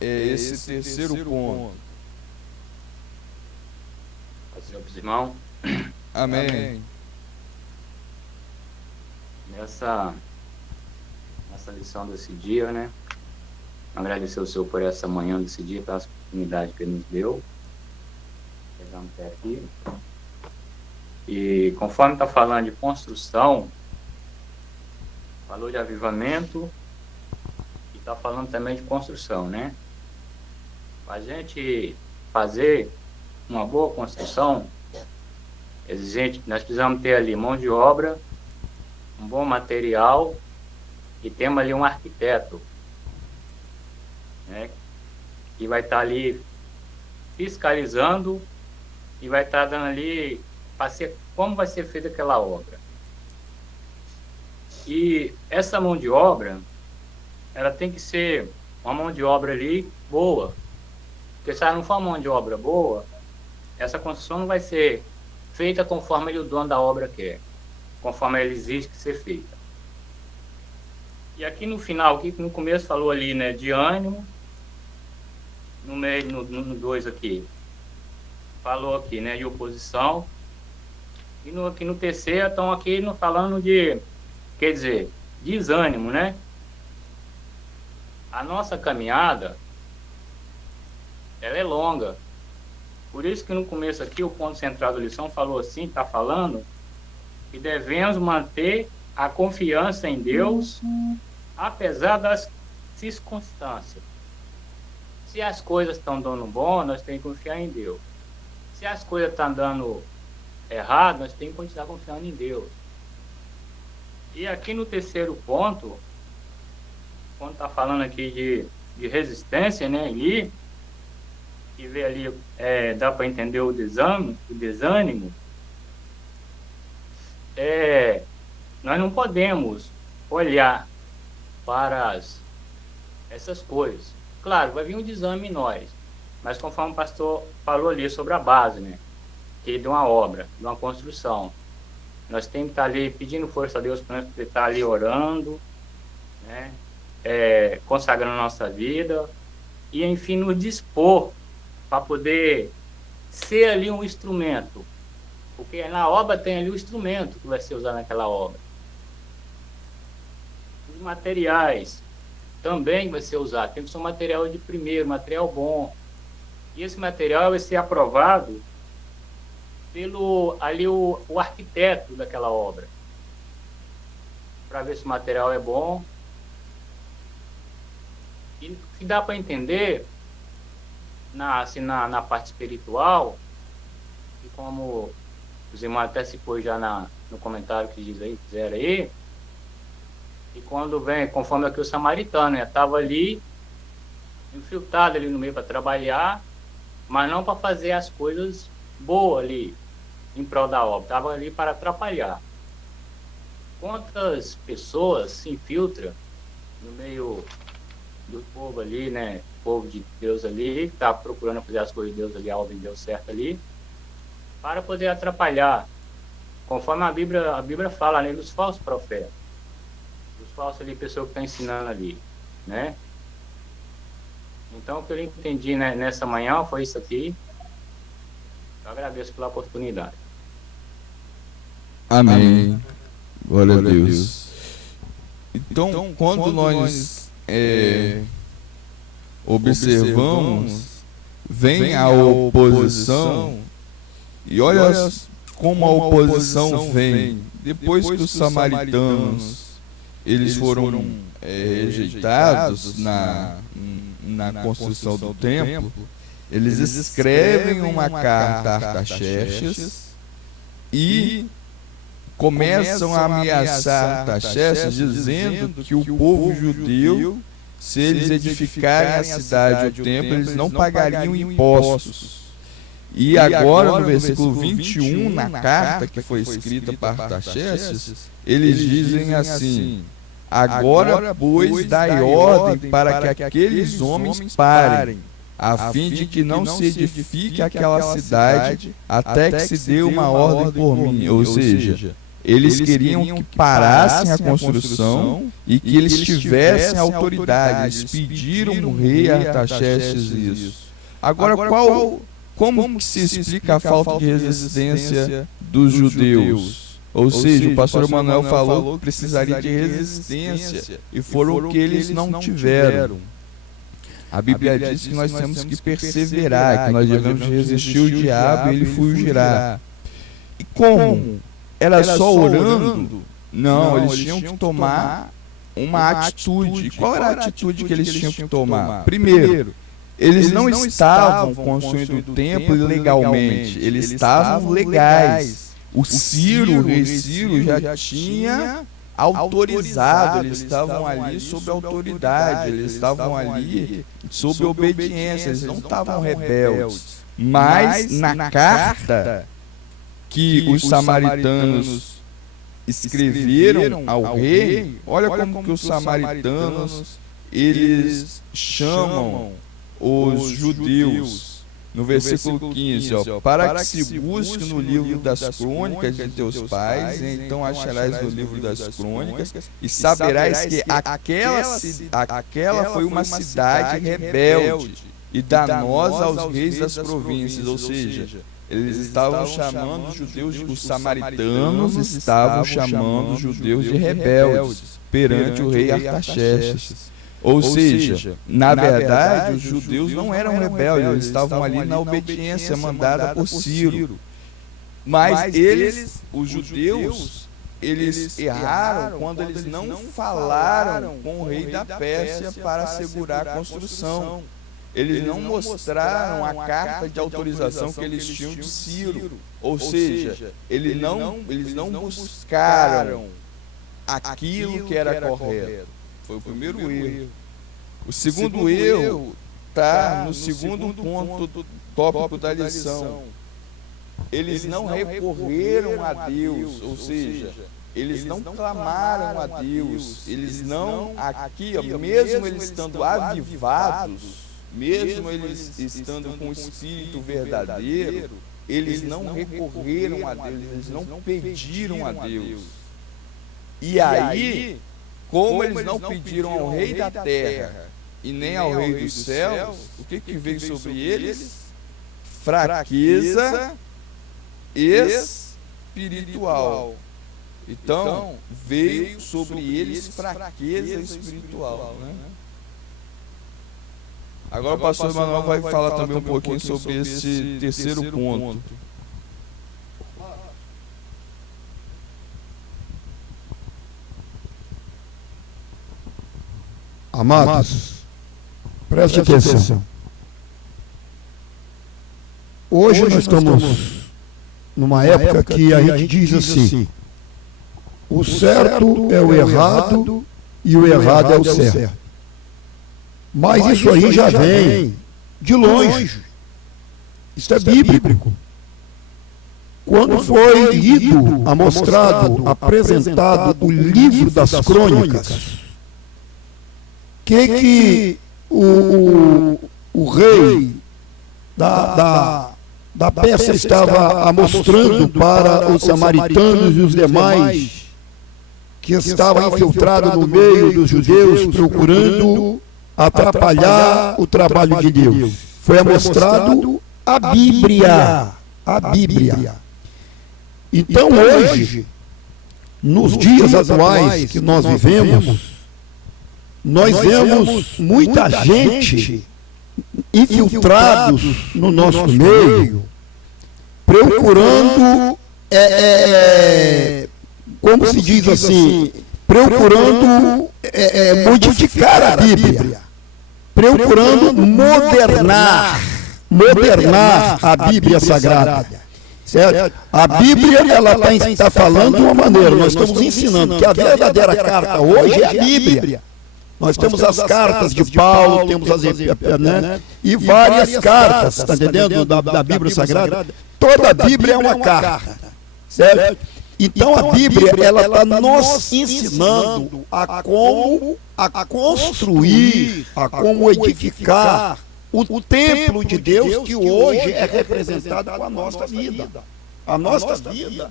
esse terceiro ponto. Senhor irmão. Amém. Nessa lição desse dia, né? Agradecer ao Senhor por essa manhã desse dia, pela oportunidade que Ele nos deu. Chegamos até aqui. E conforme está falando de construção, falou de avivamento e está falando também de construção, né? Para a gente fazer uma boa construção, exigente, nós precisamos ter ali mão de obra, um bom material e temos ali um arquiteto, né, que vai estar ali fiscalizando e vai estar dando ali como vai ser feita aquela obra. E essa mão de obra, ela tem que ser uma mão de obra ali boa, porque se ela não for uma mão de obra boa, essa construção não vai ser feita conforme o dono da obra quer, conforme ele exige que ser feita. E aqui no final, aqui no começo falou ali, né, de ânimo, no meio, no 2 aqui, falou aqui, né, de oposição, e aqui no terceiro estão aqui falando de, quer dizer, desânimo, né? A nossa caminhada, ela é longa. Por isso que no começo aqui, o ponto central da lição falou assim, está falando, que devemos manter a confiança em Deus, apesar das circunstâncias. Se as coisas estão dando bom, nós temos que confiar em Deus. Se as coisas estão dando errado, nós temos que continuar confiando em Deus. E aqui no terceiro ponto, quando está falando aqui de resistência, né, ali, que vê ali, dá para entender o desânimo, nós não podemos olhar para essas coisas. Claro, vai vir um desânimo em nós, mas conforme o pastor falou ali sobre a base, né, que de uma obra, de uma construção, nós temos que estar ali pedindo força a Deus para nós estar ali orando, né, consagrando a nossa vida e, enfim, nos dispor para poder ser ali um instrumento, porque na obra tem ali o instrumento que vai ser usado naquela obra. Os materiais também vai ser usado, tem que ser um material de primeiro, material bom, e esse material vai ser aprovado pelo ali o arquiteto daquela obra, para ver se o material é bom. E que dá para entender na parte espiritual, e como os irmãos até se pôs já no comentário que diz aí, fizeram aí, e quando vem, conforme aqui o samaritano, estava ali, infiltrado ali no meio para trabalhar, mas não para fazer as coisas boas ali, em prol da obra, estava ali para atrapalhar. Quantas pessoas se infiltram no meio do povo ali, né, povo de Deus ali, que está procurando fazer as coisas de Deus ali, a obra de Deus certa ali, para poder atrapalhar, conforme a Bíblia fala, né, dos falsos profetas, dos falsos ali, pessoas que estão ensinando ali, né. Então, o que eu entendi, né, nessa manhã foi isso aqui. Eu agradeço pela oportunidade. Amém. Glória a Deus. Então, quando nós observamos, vem a oposição, e olha como a oposição vem. Depois que os samaritanos eles foram rejeitados na construção do templo, eles escrevem uma carta a Artaxerxes e começam a ameaçar Artaxerxes, dizendo que o povo judeu se eles edificarem a cidade ou o templo, eles não pagariam impostos. E agora, no versículo 21, na carta que foi escrita para Artaxerxes, eles dizem assim: agora, pois, dai ordem para que aqueles homens parem, a fim de que não se edifique aquela cidade até que se dê uma ordem por mim. Ou seja, eles queriam que parassem a construção e que eles tivessem autoridade. Eles pediram o rei Artaxerxes isso. Agora, como que se explica a falta de resistência dos judeus? Ou seja, o pastor Emanuel falou que precisaria de resistência, e foram o que eles não tiveram. A Bíblia diz que nós temos que perseverar, que nós devemos resistir o diabo e ele fugirá. E como? Era só orando? Não, eles tinham que tomar uma atitude. Qual era a atitude que eles tinham que tomar? Primeiro, eles não estavam construindo o templo ilegalmente, eles estavam legais. O rei Ciro já tinha autorizado, eles estavam ali sob autoridade, eles estavam ali sob obediência, eles não estavam rebeldes. Mas na carta que os samaritanos escreveram ao rei, olha como que os samaritanos eles chamam os judeus. No versículo 15, para que se busque no livro das crônicas de teus pais, então acharás no livro das crônicas, e saberás que aquela foi uma cidade rebelde e danosa aos reis das províncias. Ou seja, eles estavam chamando os judeus, os samaritanos estavam chamando os judeus de rebeldes perante o rei Artaxerxes. Ou seja, na verdade, os judeus não eram rebeldes, eles estavam ali na obediência mandada por Ciro. Mas os judeus, eles erraram quando eles não falaram com o rei da Pérsia para assegurar a construção. Eles não mostraram a carta de autorização que eles tinham de Ciro. Ou seja, eles não buscaram aquilo que era correto. Foi o primeiro erro. O segundo erro está no segundo ponto do tópico da lição. Eles não recorreram a Deus, ou seja, eles não clamaram a Deus. Eles não, mesmo eles estando avivados, mesmo eles estando com o espírito verdadeiro, eles não recorreram a Deus, eles não pediram a Deus. E aí, como eles não pediram ao rei da terra e nem ao rei dos céus, o que veio sobre eles? Fraqueza espiritual. Então, veio sobre eles fraqueza espiritual. Né? Agora o pastor Emanuel vai falar também um pouquinho sobre esse terceiro ponto. Amados, preste atenção. Hoje nós estamos numa época que a gente diz assim: o certo é o errado e o errado é o certo. Mas isso aí já vem de longe. Isso é bíblico. Quando foi lido, amostrado, apresentado o livro das crônicas, que o rei da Pérsia estava mostrando para os samaritanos e os demais que estavam infiltrados no meio dos judeus, procurando atrapalhar o trabalho de Deus. Foi mostrado a Bíblia. Então hoje, nos dias atuais que nós vivemos, nós vemos muita gente infiltrados no nosso meio, procurando, como se diz assim, procurando modificar a Bíblia, procurando modernar a Bíblia Sagrada. Certo? A Bíblia ela está falando de uma maneira, nós estamos ensinando que a verdadeira carta hoje é a Bíblia. Nós temos as cartas de Paulo, temos as né? E várias cartas, está entendendo? Da Bíblia Sagrada. Toda a Bíblia é uma carta, certo? Então a Bíblia, ela está nos ensinando a como construir, a como edificar o templo de Deus, que hoje é representado com a nossa vida. A nossa vida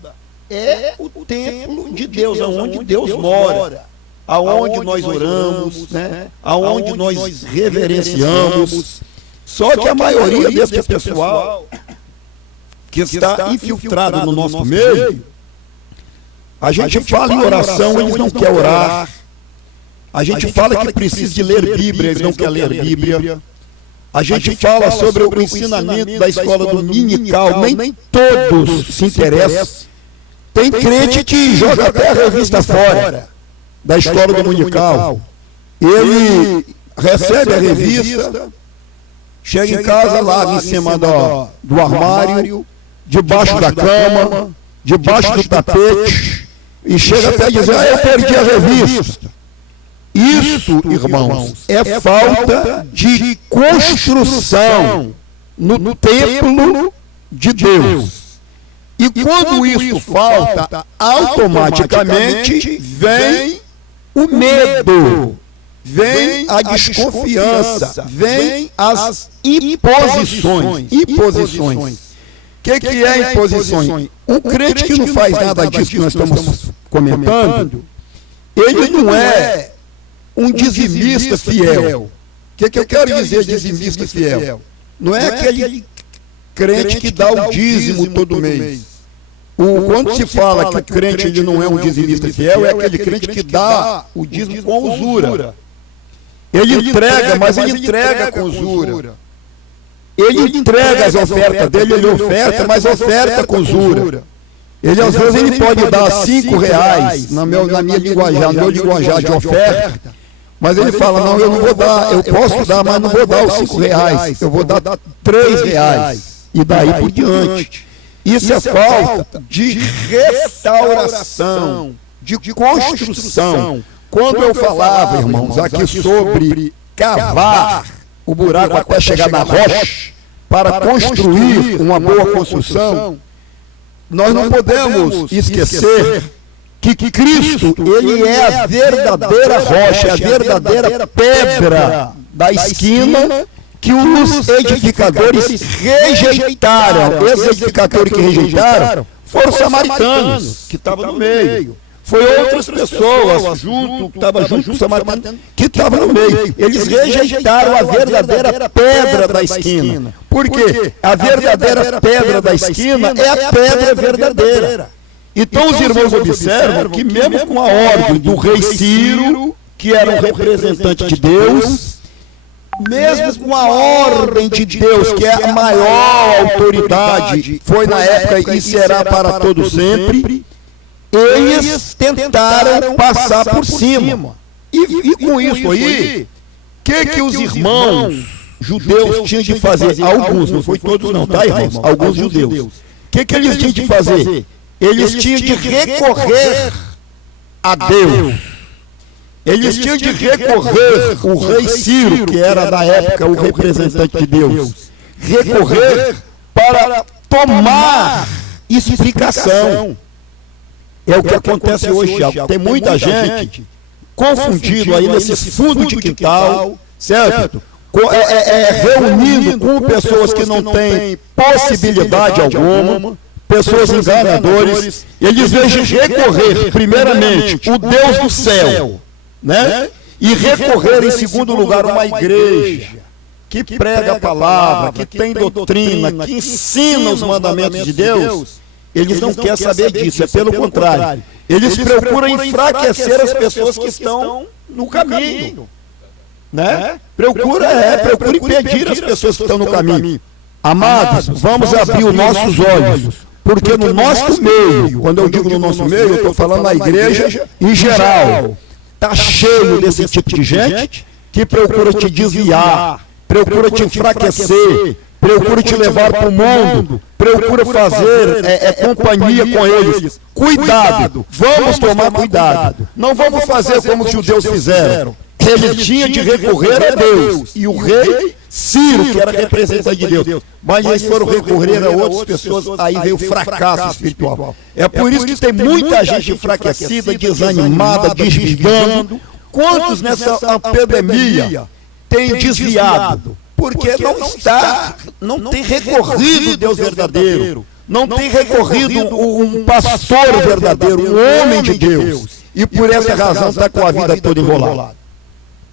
é o templo de Deus, onde Deus mora, aonde nós oramos, né? Aonde nós reverenciamos. Só que a maioria desse pessoal que está infiltrado no nosso meio, a gente fala em oração, eles não querem orar. A gente fala que precisa de ler Bíblia, eles não querem ler Bíblia. A gente fala sobre o ensinamento da escola dominical, nem todos se interessam. Tem crente que joga até a revista fora da escola dominical. Ele recebe a revista, chega em casa, lava em cima do armário, debaixo da cama, debaixo do tapete, e chega até a dizer, eu perdi a revista. Isso, irmãos, é falta de construção no templo de Deus. E quando isso falta, automaticamente vem o medo, vem a desconfiança, vem as imposições. O que é imposições? Um crente que não faz nada disso que nós estamos comentando, ele não é um dizimista fiel. O que eu quero dizer dizimista fiel? Não é aquele crente que dá o dízimo todo mês. Quando se fala que o crente ele não é um dizimista fiel, é aquele crente que dá o dízimo com usura. Ele entrega, mas ele entrega com usura. Ele entrega as ofertas dele, ele oferta, mas oferta com usura. Ele às vezes ele pode dar R$5 na minha linguajar, no meu linguajar de oferta, mas ele fala, não, eu não vou dar, eu posso dar, mas não vou dar os R$5, eu vou dar R$3, e daí por diante. Isso é falta de restauração, de construção. Quando eu falava, irmãos, aqui sobre cavar o buraco até chegar na rocha, para construir uma boa construção, nós não podemos esquecer que Cristo, ele é a verdadeira rocha, a verdadeira pedra da esquina que os edificadores rejeitaram. Esses edificadores que rejeitaram foram os samaritanos, que estavam no meio. Foi outras pessoas que estavam junto com os samaritanos, que estavam no meio. Eles rejeitaram a verdadeira pedra da esquina. Por quê? A verdadeira pedra da esquina é a pedra verdadeira. Então os irmãos observam que mesmo com a ordem do rei Ciro, que era um representante de Deus, mesmo com a ordem de Deus, que é a maior autoridade, foi na época e será para todo sempre, eles tentaram passar por cima. E com isso aí, o que os irmãos judeus tinham de fazer? Alguns, não foi todos não, tá, irmãos? Alguns judeus. O que eles tinham de fazer? Eles tinham de recorrer a Deus. Eles tinham de recorrer o rei Ciro, que era da época o representante de Deus, recorrer para tomar explicação. É o que acontece hoje, Thiago. Tem muita gente confundido aí nesse fundo de quintal, certo? Reunindo com pessoas que não têm possibilidade alguma, pessoas enganadores, eles vejam recorrer, primeiramente, o Deus do céu, né? E recorrer, em segundo lugar, uma igreja que prega a palavra, que tem doutrina, que ensina os mandamentos de Deus. Eles não querem saber disso, é pelo contrário. Eles procuram enfraquecer as pessoas que estão no caminho, né? Procura impedir as pessoas que estão no caminho. Amados, vamos abrir os nossos olhos, porque no nosso meio, quando eu digo no nosso meio, eu estou falando na igreja em geral, está cheio desse tipo de gente que procura te desviar, procura te enfraquecer, procura te levar para o mundo, procura fazer companhia com eles. Cuidado, vamos tomar cuidado. Não vamos fazer como os judeus fizeram. ele tinha de recorrer a Deus. E o rei Ciro, que era representante de Deus. Mas eles foram recorrer a outras pessoas, aí veio o fracasso espiritual. É por isso que tem muita gente enfraquecida, desanimada, desviando. Quantos nessa pandemia têm desviado? Porque não tem recorrido o Deus verdadeiro. Não tem recorrido um pastor verdadeiro, um homem de Deus. E por essa razão está com a vida toda enrolada.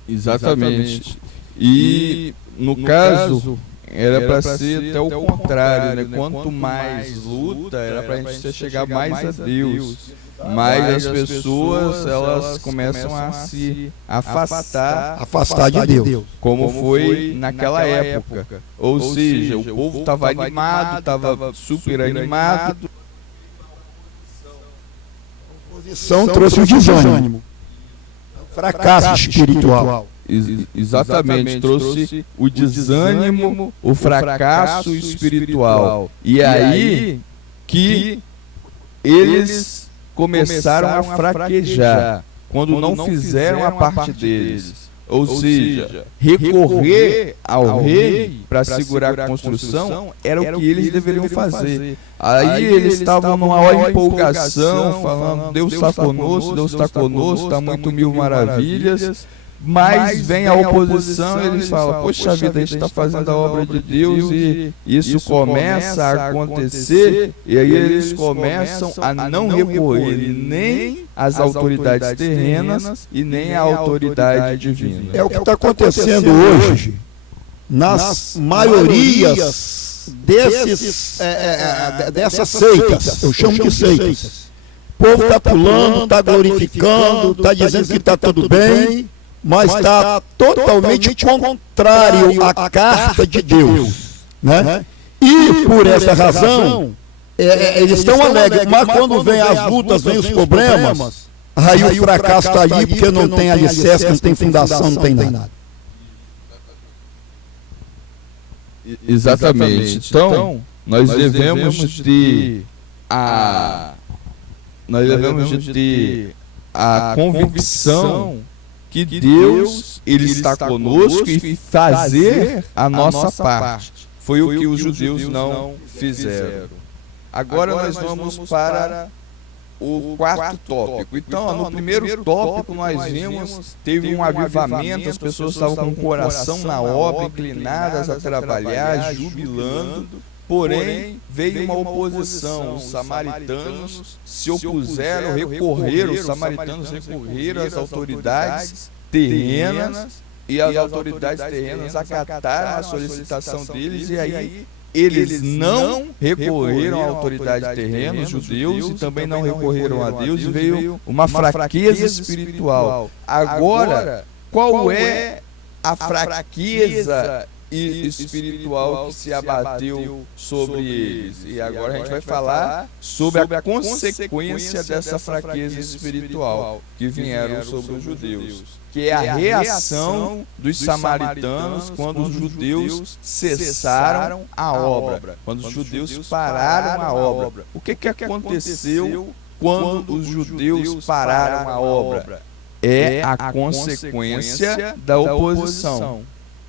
Exatamente. E no caso, era para ser até o contrário, né? Quanto mais luta, era para a gente chegar mais a Deus. Mas as pessoas, elas começam a se afastar de Deus. Como foi naquela época. Ou seja, o povo estava animado, estava super animado. A oposição trouxe o desânimo, fracasso espiritual. Exatamente, trouxe o desânimo, o fracasso espiritual. E aí que eles começaram a fraquejar quando não fizeram a parte deles. Ou seja, recorrer ao rei para segurar a construção era o que eles deveriam fazer. Aí eles estavam numa hora empolgação, falando: Deus está conosco, está muito mil maravilhas. Mas vem a oposição e eles falam: poxa vida, a gente está fazendo a obra de Deus e isso começa a acontecer. E aí eles começam a não recorrer nem às autoridades terrenas e nem à autoridade divina. É o que está acontecendo hoje nas maiorias dessas seitas. Eu chamo de seitas. O povo está pulando, está glorificando, está dizendo que está tudo bem, mas está totalmente contrário à carta de Deus, né? E por essa razão, eles estão alegres, mas quando vem as lutas, vem os problemas, aí o fracasso está aí, porque não tem alicerce, não tem fundação, não tem nada. Exatamente. Então, nós devemos ter a convicção que Deus, Ele está conosco e fazer a nossa parte. Foi o que os judeus não fizeram. Agora nós vamos para o quarto tópico. Então, no primeiro tópico nós vimos, teve um avivamento, as pessoas estavam com o coração na obra, inclinadas a trabalhar, jubilando. Porém, veio uma oposição. Os samaritanos se opuseram, recorreram, os samaritanos recorreram às autoridades terrenas e as autoridades terrenas acataram a solicitação deles, e aí eles não recorreram à autoridade terrena, os judeus, e também não recorreram a Deus, e veio uma fraqueza espiritual. Agora, qual é a fraqueza espiritual que se abateu sobre eles? E agora a gente vai falar sobre a consequência dessa fraqueza espiritual que vieram sobre os judeus, que é a reação dos samaritanos quando os judeus cessaram a obra, quando os judeus pararam a obra. O que aconteceu quando os judeus pararam a obra? É a consequência da oposição.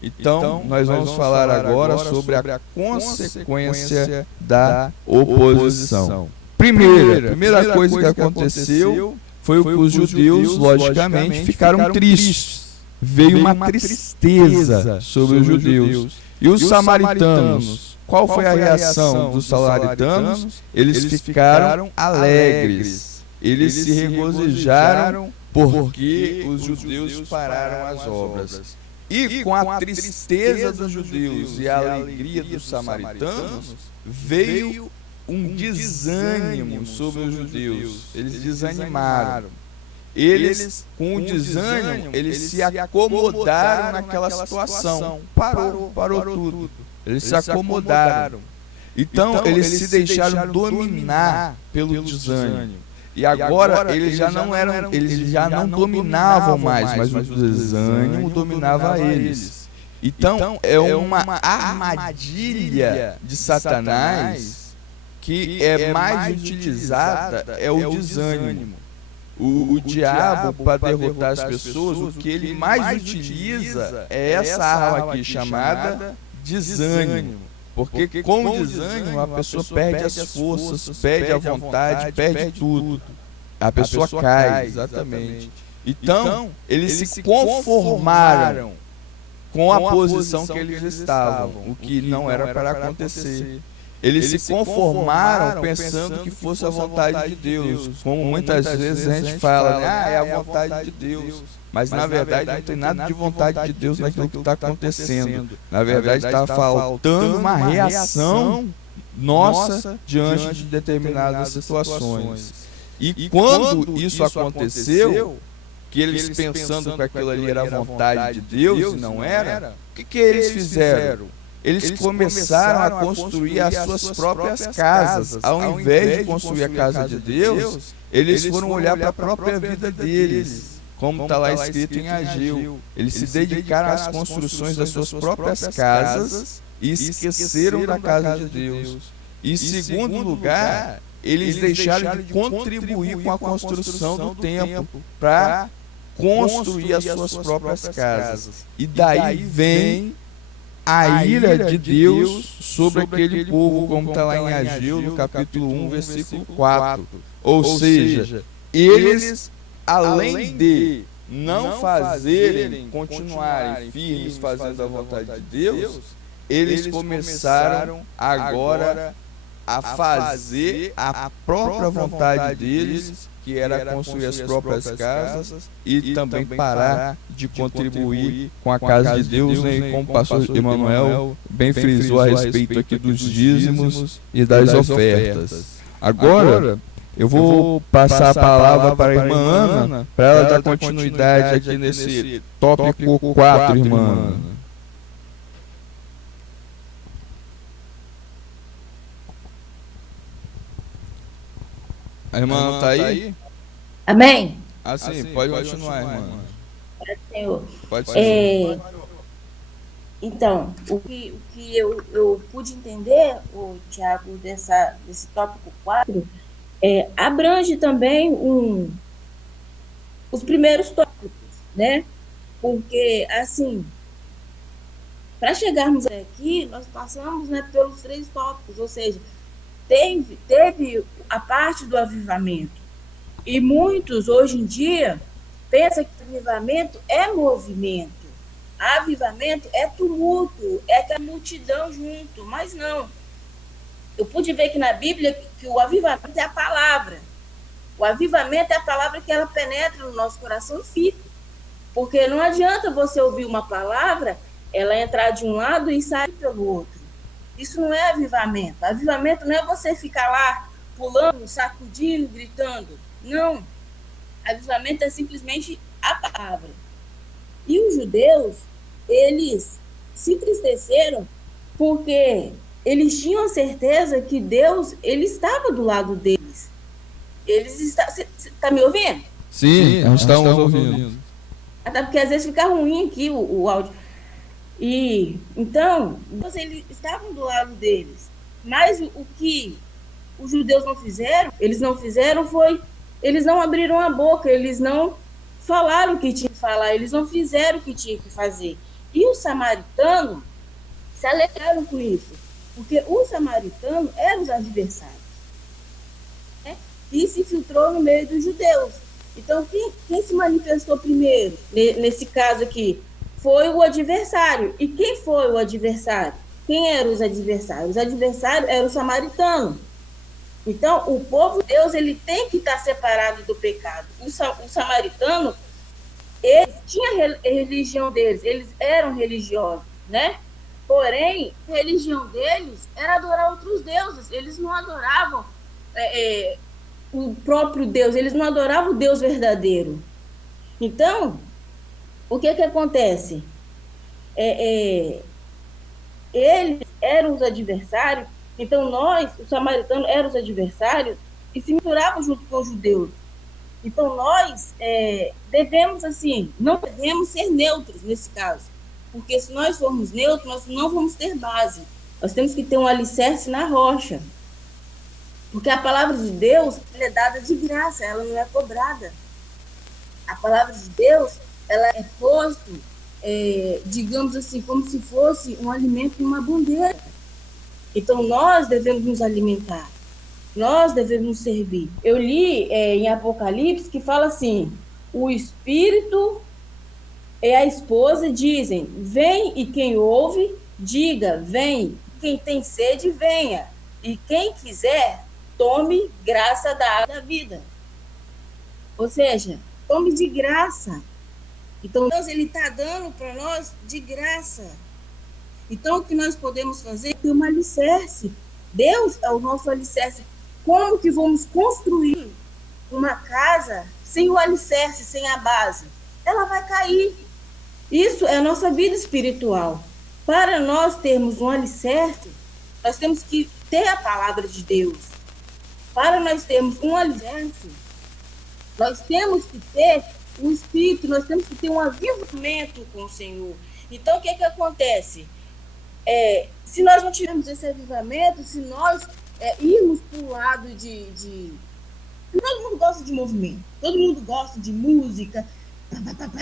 Então, nós vamos falar agora sobre a consequência da oposição. Primeira coisa que aconteceu foi que os judeus, logicamente, ficaram tristes. Veio uma tristeza sobre os judeus. E os samaritanos, qual foi a reação dos samaritanos? Eles ficaram alegres. Eles se regozijaram porque os judeus pararam as obras. E com a tristeza dos judeus e a alegria dos samaritanos, veio um desânimo sobre os judeus. Eles desanimaram. Eles, com o desânimo, eles se acomodaram naquela situação. Parou tudo. Eles se acomodaram. Então, eles se deixaram dominar pelo desânimo. E agora eles já não dominavam mais, mas o desânimo dominava eles. Então é uma armadilha de Satanás que é mais utilizada, é o desânimo. O diabo, para derrotar as pessoas, o que ele mais utiliza é essa arma aqui chamada desânimo. Porque com o desânimo a pessoa perde as forças, perde a vontade, perde tudo. A pessoa cai, exatamente. Então, eles se conformaram com a posição que eles estavam, o que não era para acontecer. Eles se conformaram pensando que fosse a vontade de Deus. Como muitas vezes a gente fala, né? É a vontade de Deus. Mas na verdade não tem nada de vontade de Deus naquilo que está acontecendo. Na verdade está faltando uma reação nossa diante de determinadas situações. E quando isso aconteceu, que eles pensando que aquilo ali era a vontade de Deus e não era, o que eles fizeram? Eles começaram a construir as suas próprias casas. Ao invés de construir a casa de Deus, eles foram olhar para a própria vida deles, como está lá escrito em Ageu. Eles se dedicaram às construções das suas próprias casas e esqueceram da casa de Deus. E, em segundo lugar, eles deixaram de contribuir com a construção do templo para construir as suas próprias casas. E daí vem a ira de Deus sobre aquele povo, como está lá em Ageu, no capítulo 1, versículo 4. Ou seja, eles, além de não fazerem, continuarem firmes fazendo a vontade de Deus, eles começaram agora a fazer a própria vontade deles, que era construir as próprias casas e também parar de contribuir com a casa de Deus, né? E como o pastor Emanuel bem frisou a respeito aqui dos dízimos e das ofertas. Agora, eu vou passar a palavra para a irmã Ana, para ela dar continuidade aqui nesse tópico 4, irmã Ana. A irmã está aí? Amém? Sim, pode continuar, irmã. Senhor. Pode ser. Então, o que eu pude entender, Tiago, desse tópico 4, abrange também os primeiros tópicos, né? Porque, assim, para chegarmos aqui, nós passamos, né, pelos 3 tópicos, ou seja, teve a parte do avivamento. E muitos, hoje em dia, pensam que avivamento é movimento. Avivamento é tumulto, é aquela multidão junto. Mas não. Eu pude ver que na Bíblia que o avivamento é a palavra. O avivamento é a palavra que ela penetra no nosso coração e fica. Porque não adianta você ouvir uma palavra, ela entrar de um lado e sair pelo outro. Isso não é avivamento. Avivamento não é você ficar lá pulando, sacudindo, gritando. Não. Avivamento é simplesmente a palavra. E os judeus, eles se entristeceram porque eles tinham certeza que Deus, ele estava do lado deles. Você está me ouvindo? Sim, nós estamos ouvindo. Até porque às vezes fica ruim aqui o áudio. E então, eles estavam do lado deles. Mas o que os judeus não fizeram, eles não abriram a boca, eles não falaram o que tinha que falar, eles não fizeram o que tinha que fazer. E os samaritanos se alegraram com isso, porque os samaritanos eram os adversários, né? E se infiltrou no meio dos judeus. Então, quem se manifestou primeiro, nesse caso aqui, foi o adversário. E quem foi o adversário? Quem eram os adversários? Os adversários eram os samaritanos. Então, o povo de Deus, ele tem que estar separado do pecado. O samaritano, eles tinham a religião deles, eles eram religiosos, né? Porém, a religião deles era adorar outros deuses. Eles não adoravam o próprio Deus, eles não adoravam o Deus verdadeiro. Então, o que acontece? Eles eram os adversários. Então nós, os samaritanos, eram os adversários e se misturavam junto com os judeus. Então nós devemos, assim, não devemos ser neutros nesse caso. Porque se nós formos neutros, nós não vamos ter base. Nós temos que ter um alicerce na rocha. Porque a palavra de Deus é dada de graça, ela não é cobrada. A palavra de Deus, ela é posto, digamos assim, como se fosse um alimento em uma bandeja. Então, nós devemos nos alimentar. Nós devemos servir. Eu li em Apocalipse que fala assim, o Espírito e a esposa dizem, vem, e quem ouve, diga, vem. Quem tem sede, venha. E quem quiser, tome graça da água da vida. Ou seja, tome de graça. Então, Deus está dando para nós de graça. Então, o que nós podemos fazer é ter um alicerce. Deus é o nosso alicerce. Como que vamos construir uma casa sem o alicerce, sem a base? Ela vai cair. Isso é a nossa vida espiritual. Para nós termos um alicerce, nós temos que ter a palavra de Deus. Para nós termos um alicerce, nós temos que ter o Espírito, nós temos que ter um avivamento com o Senhor. Então, o que acontece? Se nós não tivermos esse avivamento, se nós irmos para o lado de... Todo mundo gosta de movimento, todo mundo gosta de música,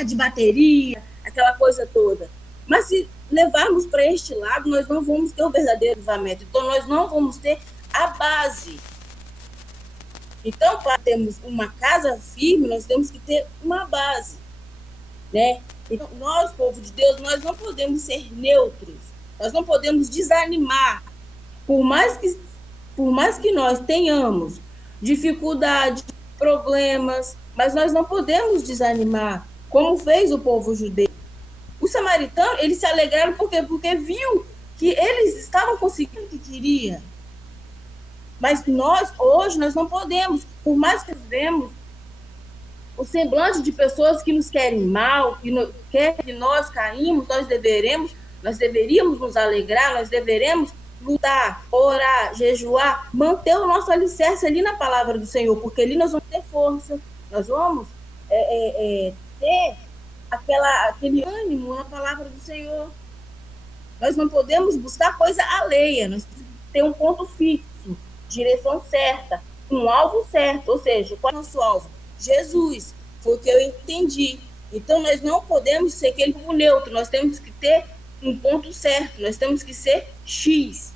de bateria, aquela coisa toda. Mas se levarmos para este lado, nós não vamos ter o verdadeiro avivamento. Então, nós não vamos ter a base. Então, para termos uma casa firme, nós temos que ter uma base, né? Então, nós, povo de Deus, nós não podemos ser neutros. Nós não podemos desanimar. Por mais que nós tenhamos dificuldade, problemas, mas nós não podemos desanimar, como fez o povo judeu. Os samaritanos, eles se alegraram porque viu que eles estavam conseguindo o que queriam. Mas hoje, nós não podemos, por mais que vemos o semblante de pessoas que nos querem mal, que quer que nós caímos, nós deveríamos nos alegrar, nós deveremos lutar, orar, jejuar, manter o nosso alicerce ali na palavra do Senhor, porque ali nós vamos ter força, nós vamos ter aquele ânimo na palavra do Senhor. Nós não podemos buscar coisa alheia, nós temos que ter um ponto fixo, direção certa, um alvo certo, ou seja, qual é o nosso alvo? Jesus, foi o que eu entendi. Então, nós não podemos ser aquele povo neutro, nós temos que ter um ponto certo, nós temos que ser X.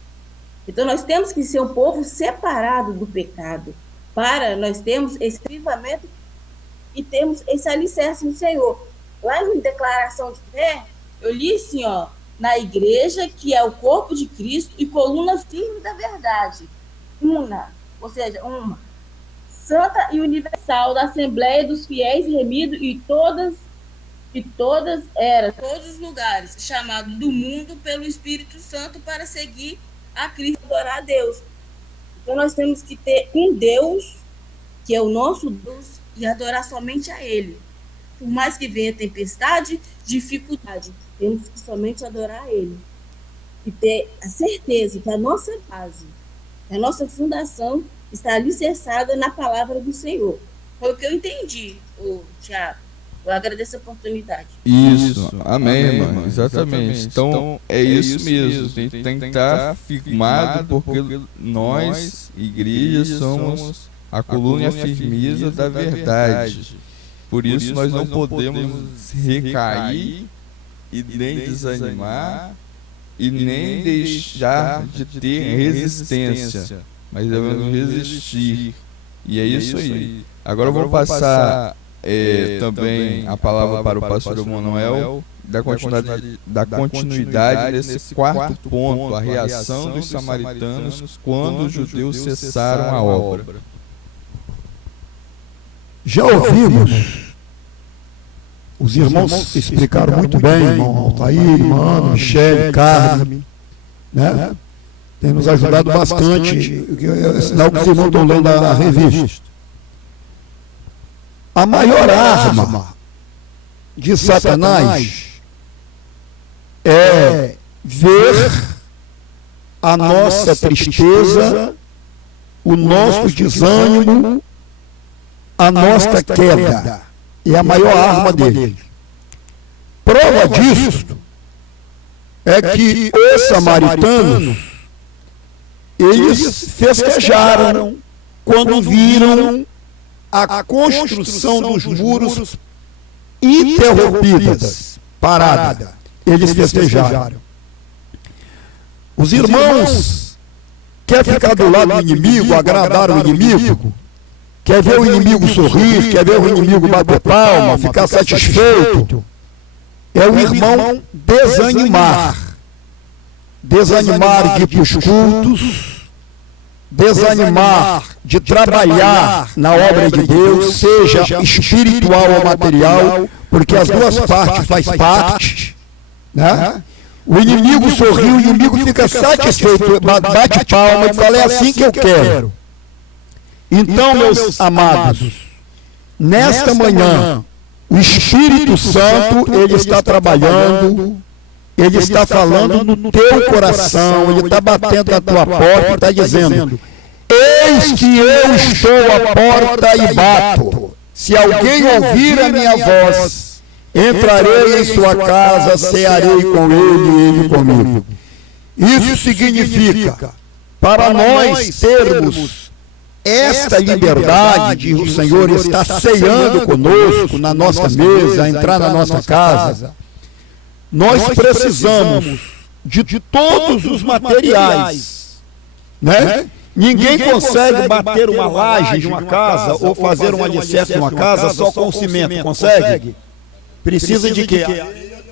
Então, nós temos que ser um povo separado do pecado, para nós termos esse avivamento e termos esse alicerce no Senhor. Lá em Declaração de Fé, eu li assim, na igreja, que é o corpo de Cristo e coluna firme da verdade. Ou seja, uma santa e universal da Assembleia dos Fiéis Remidos e todos os lugares, chamado do mundo pelo Espírito Santo para seguir a Cristo e adorar a Deus. Então nós temos que ter um Deus, que é o nosso Deus, e adorar somente a Ele. Por mais que venha tempestade, dificuldade, temos que somente adorar a Ele. E ter a certeza que a nossa base, a nossa fundação está alicerçada na palavra do Senhor. Foi o que eu entendi, Tiago. Eu agradeço a oportunidade. Isso, amém, irmão. Exatamente. Então, é isso mesmo. Tem que estar firmado, porque nós, igreja, somos a coluna e a firmeza da verdade. Por isso, nós não podemos recair e nem desanimar e nem deixar de ter resistência, mas devemos resistir. E é isso aí. Agora eu vou passar também a palavra para o pastor Emanuel, da continuidade nesse quarto ponto, a reação dos samaritanos quando os judeus cessaram a obra. Já ouvimos, os irmãos explicaram muito bem, irmão Altair, irmão Michele, Carmen, né? Tem nos ajudado bastante, é sinal que os irmãos estão lendo a revista. A maior arma de Satanás é ver a nossa tristeza, o nosso desânimo, a nossa queda. É a maior arma dele. Prova disso é que os samaritanos, eles festejaram quando viram a construção dos muros interrompidas, parada, eles festejaram. Os irmãos querem ficar do lado do inimigo, agradar o inimigo, quer ver o inimigo sorrir, quer ver o inimigo bater palma, ficar satisfeito. É o irmão desanimar de ir para os cultos, desanimar de trabalhar na obra de Deus, seja espiritual ou material, porque as duas partes fazem parte, né? O inimigo sorri, o inimigo fica satisfeito, bate palma e fala, é assim que eu quero. Então, meus amados, nesta manhã, o Espírito Santo, ele está trabalhando, ele está falando no teu coração, ele está batendo na tua porta e está dizendo, eis que eu estou à porta e bato. Se alguém ouvir a minha voz, entrarei em sua casa, cearei com ele e ele comigo. Isso significa, para nós termos esta liberdade de o Senhor estar ceando conosco na nossa mesa, entrar na nossa casa, nós precisamos de todos os materiais, né? Ninguém consegue bater uma laje de uma casa ou fazer um alicerce de uma casa só com cimento, consegue? Precisa de quê?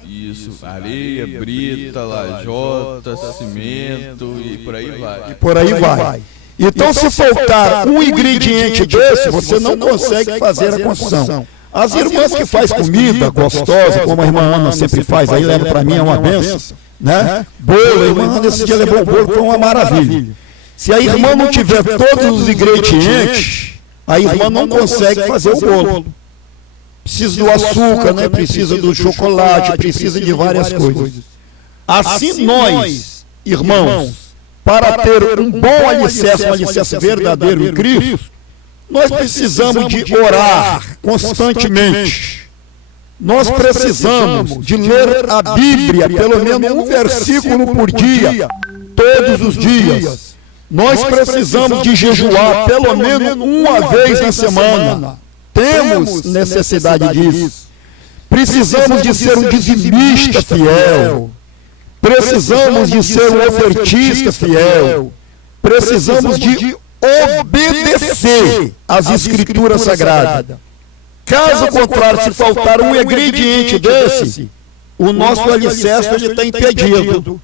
Isso, areia, brita, lajota, cimento e por aí vai. E por aí vai. Então, se faltar um ingrediente desse, você não consegue fazer a construção. As irmãs que fazem comida gostosa, como a irmã Ana sempre faz, aí leva para mim, é uma benção, né? Bolo, a irmã Ana esse dia levou o bolo, foi uma maravilha. Se a irmã não tiver todos os ingredientes, a irmã não consegue fazer o bolo. Precisa do açúcar, né? Precisa do chocolate, precisa de várias coisas. Assim nós, irmãos, para ter um bom alicerce, um alicerce verdadeiro em Cristo, nós precisamos de orar constantemente. Nós precisamos de ler a Bíblia, pelo menos um versículo por dia, todos os dias. Nós precisamos de jejuar pelo menos uma vez na semana. Temos necessidade disso. Precisamos de ser um dizimista fiel. Precisamos de ser um ofertista fiel. Precisamos de obedecer às Escrituras Sagradas. Caso contrário, se faltar um ingrediente desse, o nosso alicerce está impedido.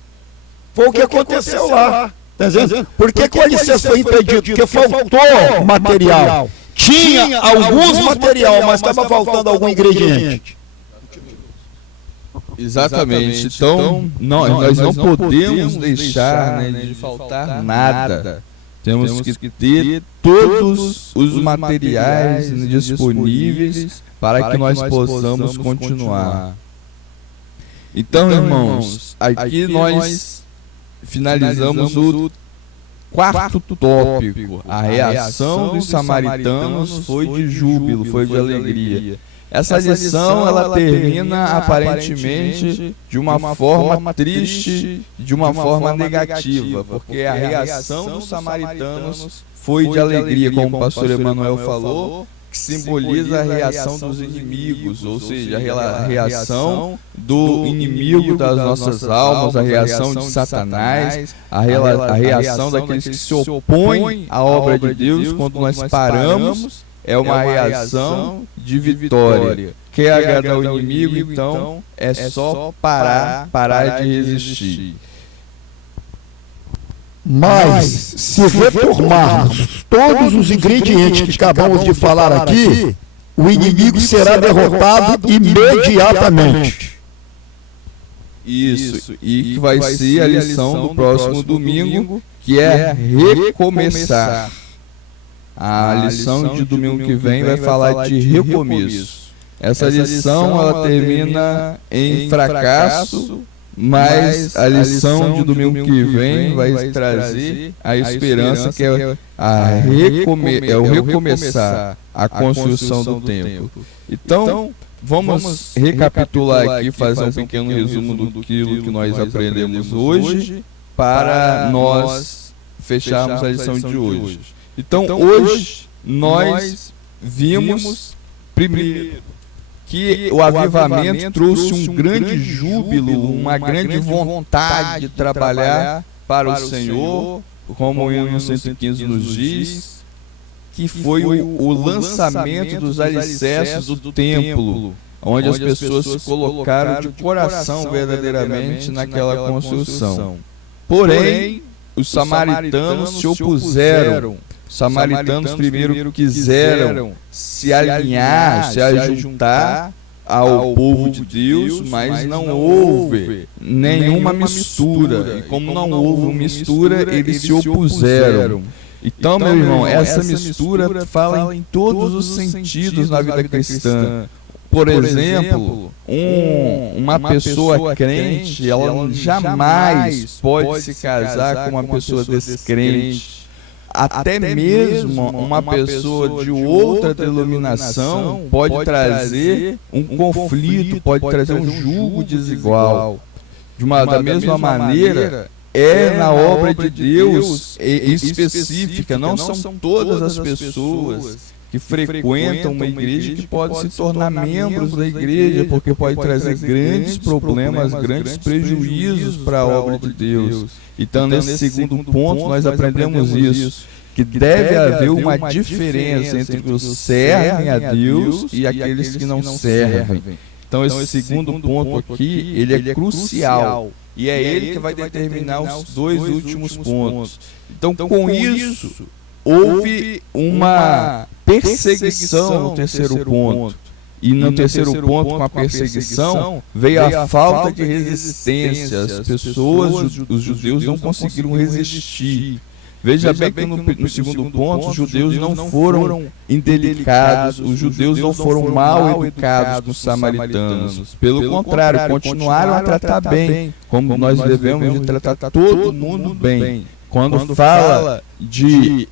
Foi o que aconteceu lá. Tá entendendo? Por que o alicerce foi impedido? Porque faltou material. Tinha alguns material, mas estava faltando algum ingrediente. Exatamente. Então, nós não podemos deixar, né, de faltar nada. Temos que ter todos os materiais disponíveis para que nós possamos continuar. Então, irmãos, aqui nós finalizamos o quarto tópico. A reação dos samaritanos foi de júbilo, foi de alegria. Essa lição ela termina aparentemente de uma forma triste, de uma forma negativa, porque a reação dos samaritanos foi de alegria, como o pastor Emanuel falou, que simboliza a reação dos inimigos, ou seja, a reação do inimigo das nossas almas, a reação de Satanás, a reação daqueles que se opõem à obra de Deus. Quando nós paramos, é uma reação de vitória. Quer agradar o inimigo, então é só parar de resistir. Mas, se retomarmos todos os ingredientes que acabamos de falar aqui, o inimigo será derrotado imediatamente. Isso, e que vai ser a lição do próximo domingo, que é recomeçar. A lição de domingo que vem vai falar de recomeço. Essa lição ela termina em fracasso, mas a lição de domingo que vem vai trazer a esperança, que é o recomeçar a construção do templo. Então, vamos recapitular aqui, fazer um pequeno resumo do que nós aprendemos hoje, para nós fecharmos a lição de hoje. Então, hoje nós vimos, primeiro, que o avivamento trouxe um grande júbilo, uma grande vontade de trabalhar para o Senhor, como o hino 115 nos diz, que foi o lançamento dos alicerces do templo, onde as pessoas se colocaram de coração verdadeiramente naquela construção. Porém, os samaritanos se opuseram. Os samaritanos primeiro quiseram se alinhar, se ajuntar ao povo de Deus, mas não houve nenhuma mistura. E como não houve mistura, eles se opuseram. Então, meu irmão, essa mistura fala em todos os sentidos na vida cristã. Por exemplo, uma pessoa crente, ela jamais pode se casar com uma pessoa descrente. Até mesmo uma pessoa de outra denominação pode trazer um conflito, pode trazer um jugo desigual. Da mesma maneira, na obra de Deus específica, não são todas as pessoas que frequentam uma igreja que podem se tornar membros da igreja, porque pode trazer grandes problemas, grandes prejuízos para a obra de Deus. Então, nesse segundo ponto, nós aprendemos isso, que deve haver uma diferença entre os que servem a Deus e aqueles que não servem. Então, esse segundo ponto aqui, ele é crucial, e é ele que vai determinar os dois últimos pontos. Então, com isso, houve uma perseguição no terceiro ponto. E no terceiro ponto, com a perseguição, veio a falta de resistência. As pessoas, os judeus, não conseguiram resistir. Veja bem que no segundo ponto, os judeus não foram indelicados, os judeus não foram mal educados com os samaritanos. Pelo contrário, continuaram a tratar bem, como nós devemos de tratar todo mundo bem. Quando fala de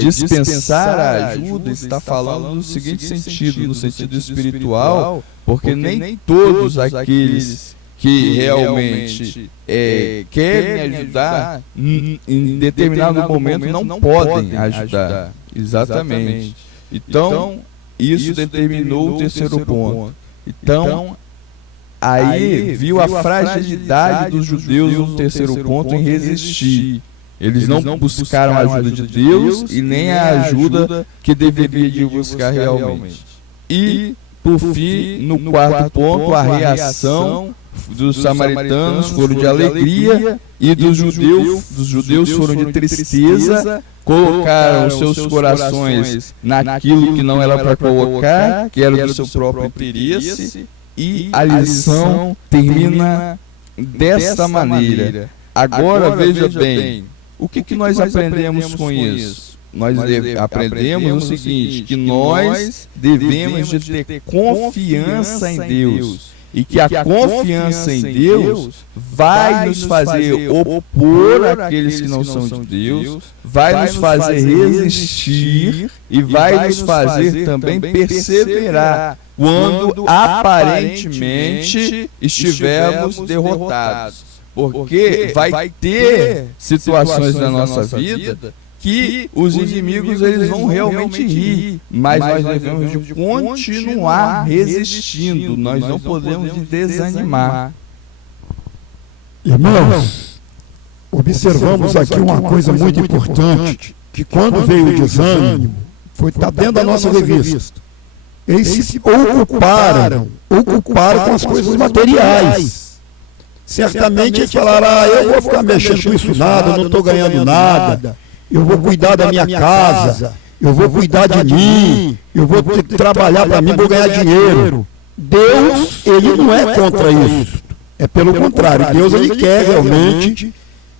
dispensar a ajuda, está falando no seguinte sentido, no sentido espiritual, porque nem todos aqueles que realmente querem ajudar, em determinado momento não podem ajudar. Exatamente. Então, isso determinou o terceiro ponto. Então, aí viu a fragilidade dos judeus no terceiro ponto em resistir. Eles não buscaram a ajuda de Deus e nem a ajuda que deveria de buscar realmente. E, por fim, no quarto ponto, a reação dos samaritanos foram de alegria e dos judeus foram de tristeza, colocaram os seus corações naquilo que não era para colocar, que era do seu próprio interesse, e a lição termina desta maneira. Agora veja bem, o que nós aprendemos com isso? Nós aprendemos o seguinte, que nós devemos de ter confiança em Deus, e que a confiança em Deus vai nos fazer opor aqueles que não são de Deus, vai nos fazer resistir e vai nos fazer também perseverar quando aparentemente estivermos derrotados. Porque vai ter situações na nossa vida que os inimigos eles vão realmente rir, mas nós devemos de continuar resistindo, nós não podemos desanimar. Irmãos, observamos aqui uma coisa muito importante, que quando veio o desânimo, está dentro da nossa revista. Eles se ocuparam com as coisas materiais. Certamente eles falaram, eu vou ficar mexendo com isso nada, eu não estou ganhando nada, eu vou cuidar da minha casa, eu vou cuidar de mim, eu vou trabalhar para mim, vou ganhar dinheiro. Deus, ele não é contra isso. É pelo contrário, Deus ele quer realmente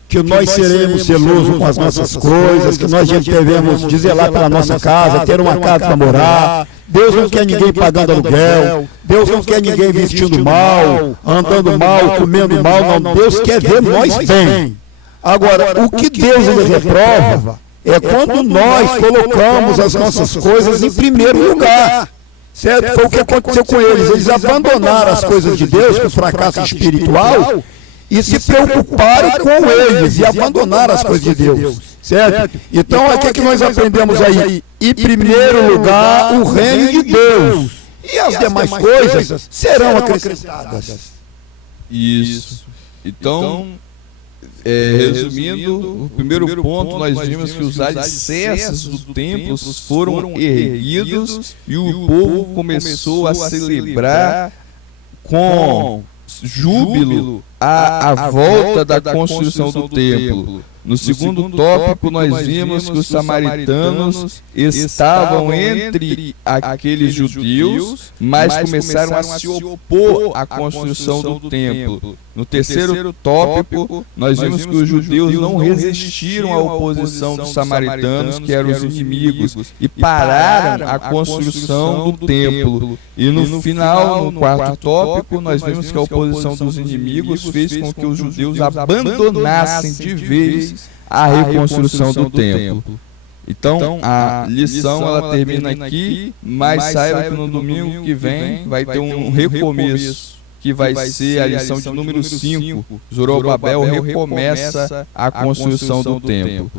que nós seremos zelosos com as nossas coisas, que nós devemos zelar pela nossa casa, ter uma casa para morar. Deus não quer ninguém pagando aluguel, Deus não quer ninguém vestindo mal, andando mal, comendo mal, não. Deus quer ver nós bem. Agora, o que Deus ele reprova é quando nós colocamos as nossas coisas em primeiro lugar. Certo? Foi o que aconteceu com eles. Eles abandonaram as coisas de Deus, com o fracasso espiritual, e se preocuparam com eles e abandonaram as coisas de Deus, certo? Então, o que nós aprendemos aí? Em primeiro lugar, o reino de Deus. e as demais coisas serão acrescentadas. Isso. Então, resumindo, o primeiro ponto, nós vimos que os alicerces do templo foram erguidos e o povo começou a celebrar com júbilo a volta da construção do templo. No segundo tópico, nós vimos que os samaritanos estavam entre aqueles judeus, mas começaram a se opor à construção do templo. No terceiro tópico, nós vimos que os judeus não resistiram à oposição dos samaritanos, que eram os inimigos, e pararam a construção do templo. E no final, no quarto tópico, nós vimos que a oposição dos inimigos fez com que os judeus abandonassem de vez a reconstrução do templo. Então, a lição ela termina aqui, mas saiba que no domingo que vem vai ter um recomeço, que vai ser a lição de número 5. Zorobabel recomeça a construção do templo.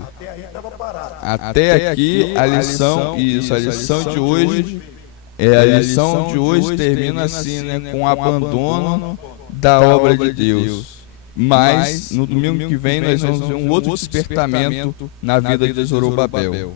Até aqui a lição, isso, a lição de hoje, a lição de hoje termina assim, né, com o abandono da obra de Deus. Mas no domingo que vem nós vamos ver um outro despertamento na vida de Zorobabel.